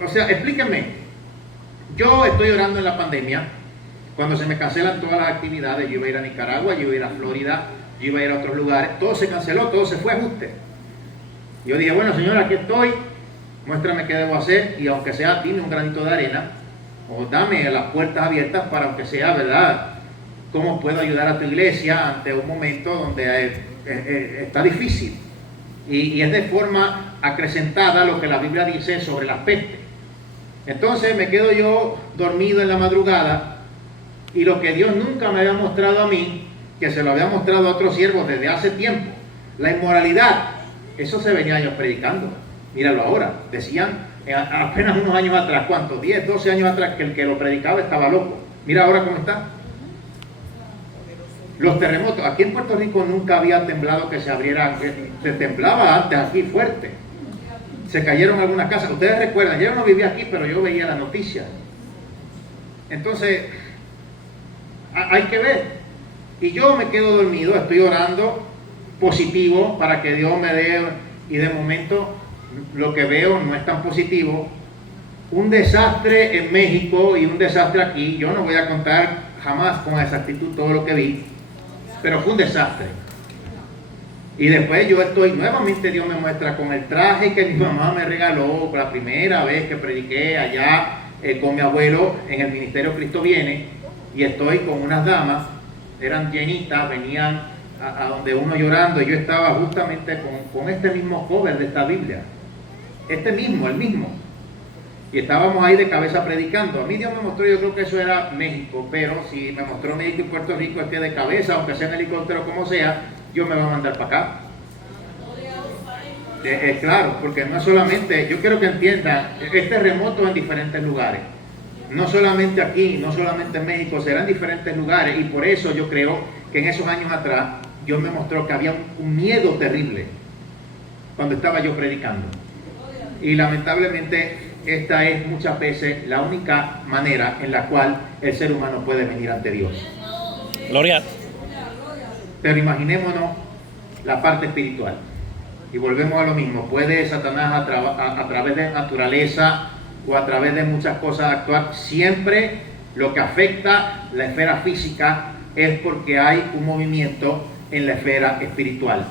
o sea, explíquenme. Yo estoy orando en la pandemia. Cuando se me cancelan todas las actividades, yo iba a ir a Nicaragua, yo iba a ir a Florida, yo iba a ir a otros lugares. Todo se canceló, todo se fue a ajuste. Yo dije, bueno, Señor, aquí estoy. Muéstrame qué debo hacer. Y aunque sea, dime un granito de arena. O dame las puertas abiertas para, aunque sea, ¿verdad?, cómo puedo ayudar a tu iglesia ante un momento donde está difícil. Y es de forma acrecentada lo que la Biblia dice sobre las pestes. Entonces me quedo yo dormido en la madrugada, y lo que Dios nunca me había mostrado a mí, que se lo había mostrado a otros siervos desde hace tiempo, la inmoralidad, eso se venía yo predicando. Míralo ahora, decían apenas unos años atrás, ¿cuántos? 10, 12 años atrás, que el que lo predicaba estaba loco. Mira ahora cómo está. Los terremotos, aquí en Puerto Rico nunca había temblado que se abriera, se temblaba antes aquí fuerte. Se cayeron algunas casas. Ustedes recuerdan, yo no vivía aquí, pero yo veía las noticias. Entonces, hay que ver. Y yo me quedo dormido, estoy orando positivo para que Dios me dé, y de momento lo que veo no es tan positivo. Un desastre en México y un desastre aquí. Yo no voy a contar jamás con exactitud todo lo que vi, pero fue un desastre. Y después yo estoy, nuevamente Dios me muestra con el traje que mi mamá me regaló la primera vez que prediqué allá con mi abuelo en el Ministerio Cristo Viene, y estoy con unas damas, eran llenitas, venían a donde uno llorando, y yo estaba justamente con este mismo cover de esta Biblia, el mismo, y estábamos ahí de cabeza predicando. A mí Dios me mostró, yo creo que eso era México, pero si me mostró México y Puerto Rico, es que de cabeza, aunque sea en helicóptero como sea, Dios me va a mandar para acá. Claro, porque no solamente, yo quiero que entiendan, es terremoto en diferentes lugares, no solamente aquí, no solamente en México, serán diferentes lugares, y por eso yo creo que en esos años atrás Dios me mostró que había un miedo terrible cuando estaba yo predicando. Y lamentablemente esta es muchas veces la única manera en la cual el ser humano puede venir ante Dios. Gloria. Pero imaginémonos la parte espiritual. Y volvemos a lo mismo. ¿Puede Satanás a través de naturaleza o a través de muchas cosas actuar? Siempre lo que afecta la esfera física es porque hay un movimiento en la esfera espiritual.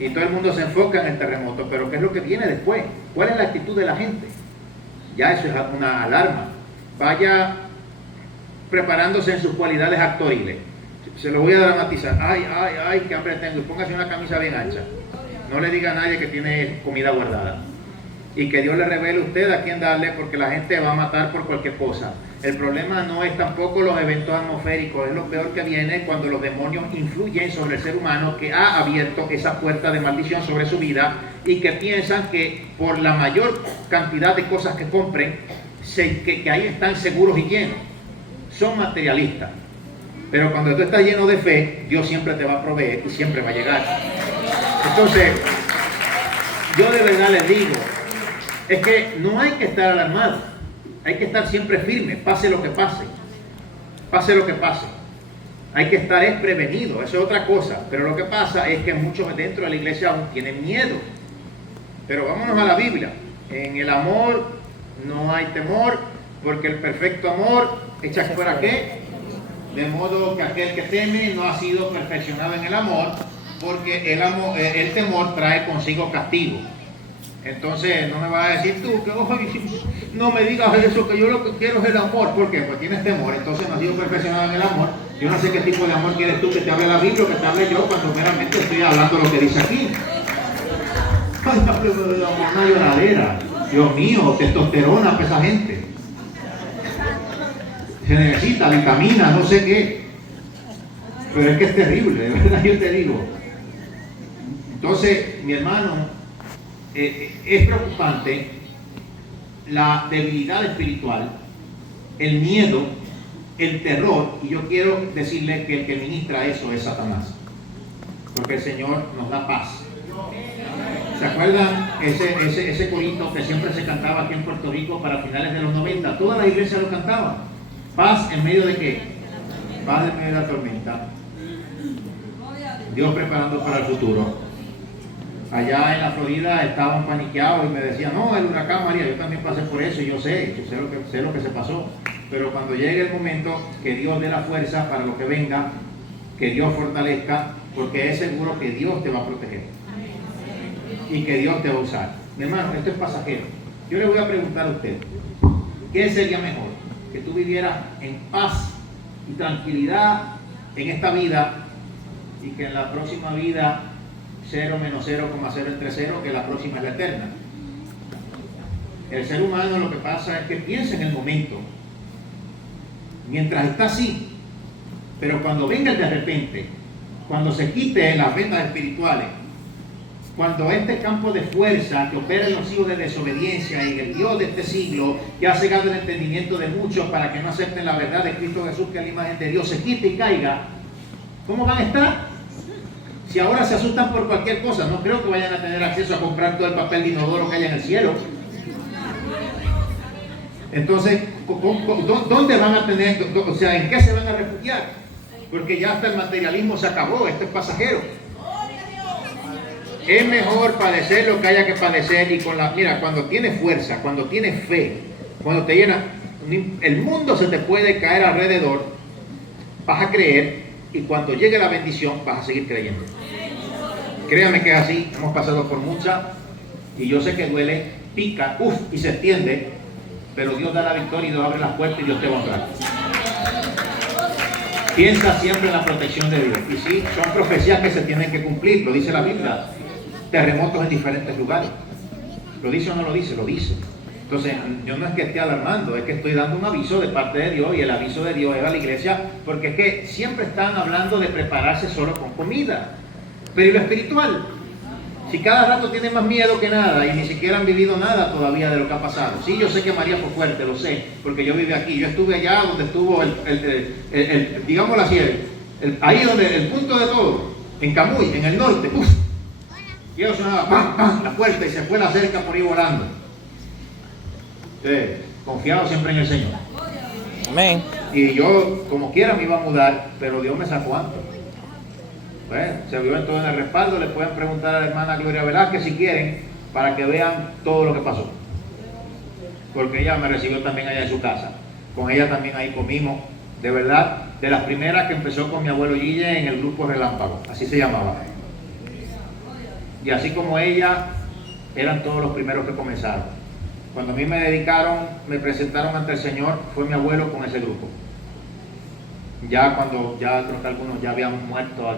Y todo el mundo se enfoca en el terremoto, pero ¿qué es lo que viene después? ¿Cuál es la actitud de la gente? Ya eso es una alarma. Vaya preparándose en sus cualidades actoriles. Se lo voy a dramatizar. Ay, qué hambre tengo. Y póngase una camisa bien ancha. No le diga a nadie que tiene comida guardada. Y que Dios le revele a usted a quién darle, porque la gente va a matar por cualquier cosa. El problema no es tampoco los eventos atmosféricos, es lo peor que viene cuando los demonios influyen sobre el ser humano, que ha abierto esa puerta de maldición sobre su vida, y que piensan que por la mayor cantidad de cosas que compren, que ahí están seguros y llenos. Son materialistas. Pero cuando tú estás lleno de fe, Dios siempre te va a proveer y siempre va a llegar. Entonces, yo de verdad les digo, es que no hay que estar alarmado, hay que estar siempre firme, pase lo que pase, pase lo que pase. Hay que estar prevenido, eso es otra cosa. Pero lo que pasa es que muchos dentro de la iglesia aún tienen miedo. Pero vámonos a la Biblia. En el amor no hay temor, porque el perfecto amor echa fuera ¿qué? De modo que aquel que teme no ha sido perfeccionado en el amor, porque el temor trae consigo castigo. Entonces no me vas a decir tú que no me digas eso, que yo lo que quiero es el amor. ¿Por qué? Pues tienes temor, entonces no has sido perfeccionado en el amor. Yo no sé qué tipo de amor quieres tú que te hable la Biblia o que te hable yo, cuando meramente estoy hablando lo que dice aquí. Ay, de amor, una lloradera. Dios mío, testosterona para esa gente. Se necesita vitamina, no sé qué. Pero es que es terrible, de verdad yo te digo. Entonces, mi hermano, es preocupante la debilidad espiritual, el miedo, el terror, y yo quiero decirle que el que ministra eso es Satanás, porque el Señor nos da paz. ¿Se acuerdan ese corito que siempre se cantaba aquí en Puerto Rico para finales de los 90? Todas las iglesias lo cantaban. Paz en medio de ¿qué? Paz en medio de la tormenta. Dios preparando para el futuro. Allá en la Florida estaban paniqueados y me decían, no, el huracán María, yo también pasé por eso, y yo sé lo que se pasó. Pero cuando llegue el momento, que Dios dé la fuerza para lo que venga, que Dios fortalezca, porque es seguro que Dios te va a proteger y que Dios te va a usar. Mi hermano, esto es pasajero. Yo le voy a preguntar a usted, ¿qué sería mejor? Que tú vivieras en paz y tranquilidad en esta vida, y que en la próxima vida 0 menos 0,0 entre 0, que la próxima es la eterna. El ser humano lo que pasa es que piensa en el momento, mientras está así, pero cuando venga el de repente, cuando se quite las vendas espirituales, cuando este campo de fuerza que opera en los hijos de desobediencia y el Dios de este siglo, que ha cegado el entendimiento de muchos para que no acepten la verdad de Cristo Jesús, que es la imagen de Dios, se quite y caiga, ¿cómo van a estar? Si ahora se asustan por cualquier cosa, no creo que vayan a tener acceso a comprar todo el papel de inodoro que hay en el cielo. Entonces, ¿dónde van a tener? O sea, ¿en qué se van a refugiar? Porque ya hasta el materialismo se acabó, esto es pasajero. Es mejor padecer lo que haya que padecer, y mira, cuando tienes fuerza, cuando tienes fe, cuando te llena, el mundo se te puede caer alrededor, vas a creer, y cuando llegue la bendición vas a seguir creyendo. Créame que es así, hemos pasado por muchas, y yo sé que duele, pica, y se extiende, pero Dios da la victoria y Dios abre las puertas y Dios te va a honrar. Piensa siempre en la protección de Dios. Y sí, son profecías que se tienen que cumplir, lo dice la Biblia. Terremotos en diferentes lugares. ¿Lo dice o no lo dice? Lo dice. Entonces, yo no es que esté alarmando, es que estoy dando un aviso de parte de Dios, y el aviso de Dios es a la iglesia, porque es que siempre están hablando de prepararse solo con comida. Pero ¿y lo espiritual? Si cada rato tienen más miedo que nada y ni siquiera han vivido nada todavía de lo que ha pasado. Sí, yo sé que María fue fuerte, lo sé, porque yo viví aquí. Yo estuve allá donde estuvo digámoslo así, ahí donde el punto de todo, en Camuy, en el norte. Y eso sonaba, ¡pam, pam!, la puerta, y se fue la cerca por ahí volando. Confiado siempre en el Señor. Amén. Y yo, como quiera, me iba a mudar, pero Dios me sacó antes. Se vio todo en el respaldo. Le pueden preguntar a la hermana Gloria Velázquez si quieren, para que vean todo lo que pasó, porque ella me recibió también allá en su casa. Con ella también ahí comimos, de verdad, de las primeras que empezó con mi abuelo Guille en el grupo Relámpago, así se llamaba. Y así como ella, eran todos los primeros que comenzaron. Cuando a mí me presentaron ante el Señor, fue mi abuelo con ese grupo. Ya cuando creo que algunos ya habían muerto,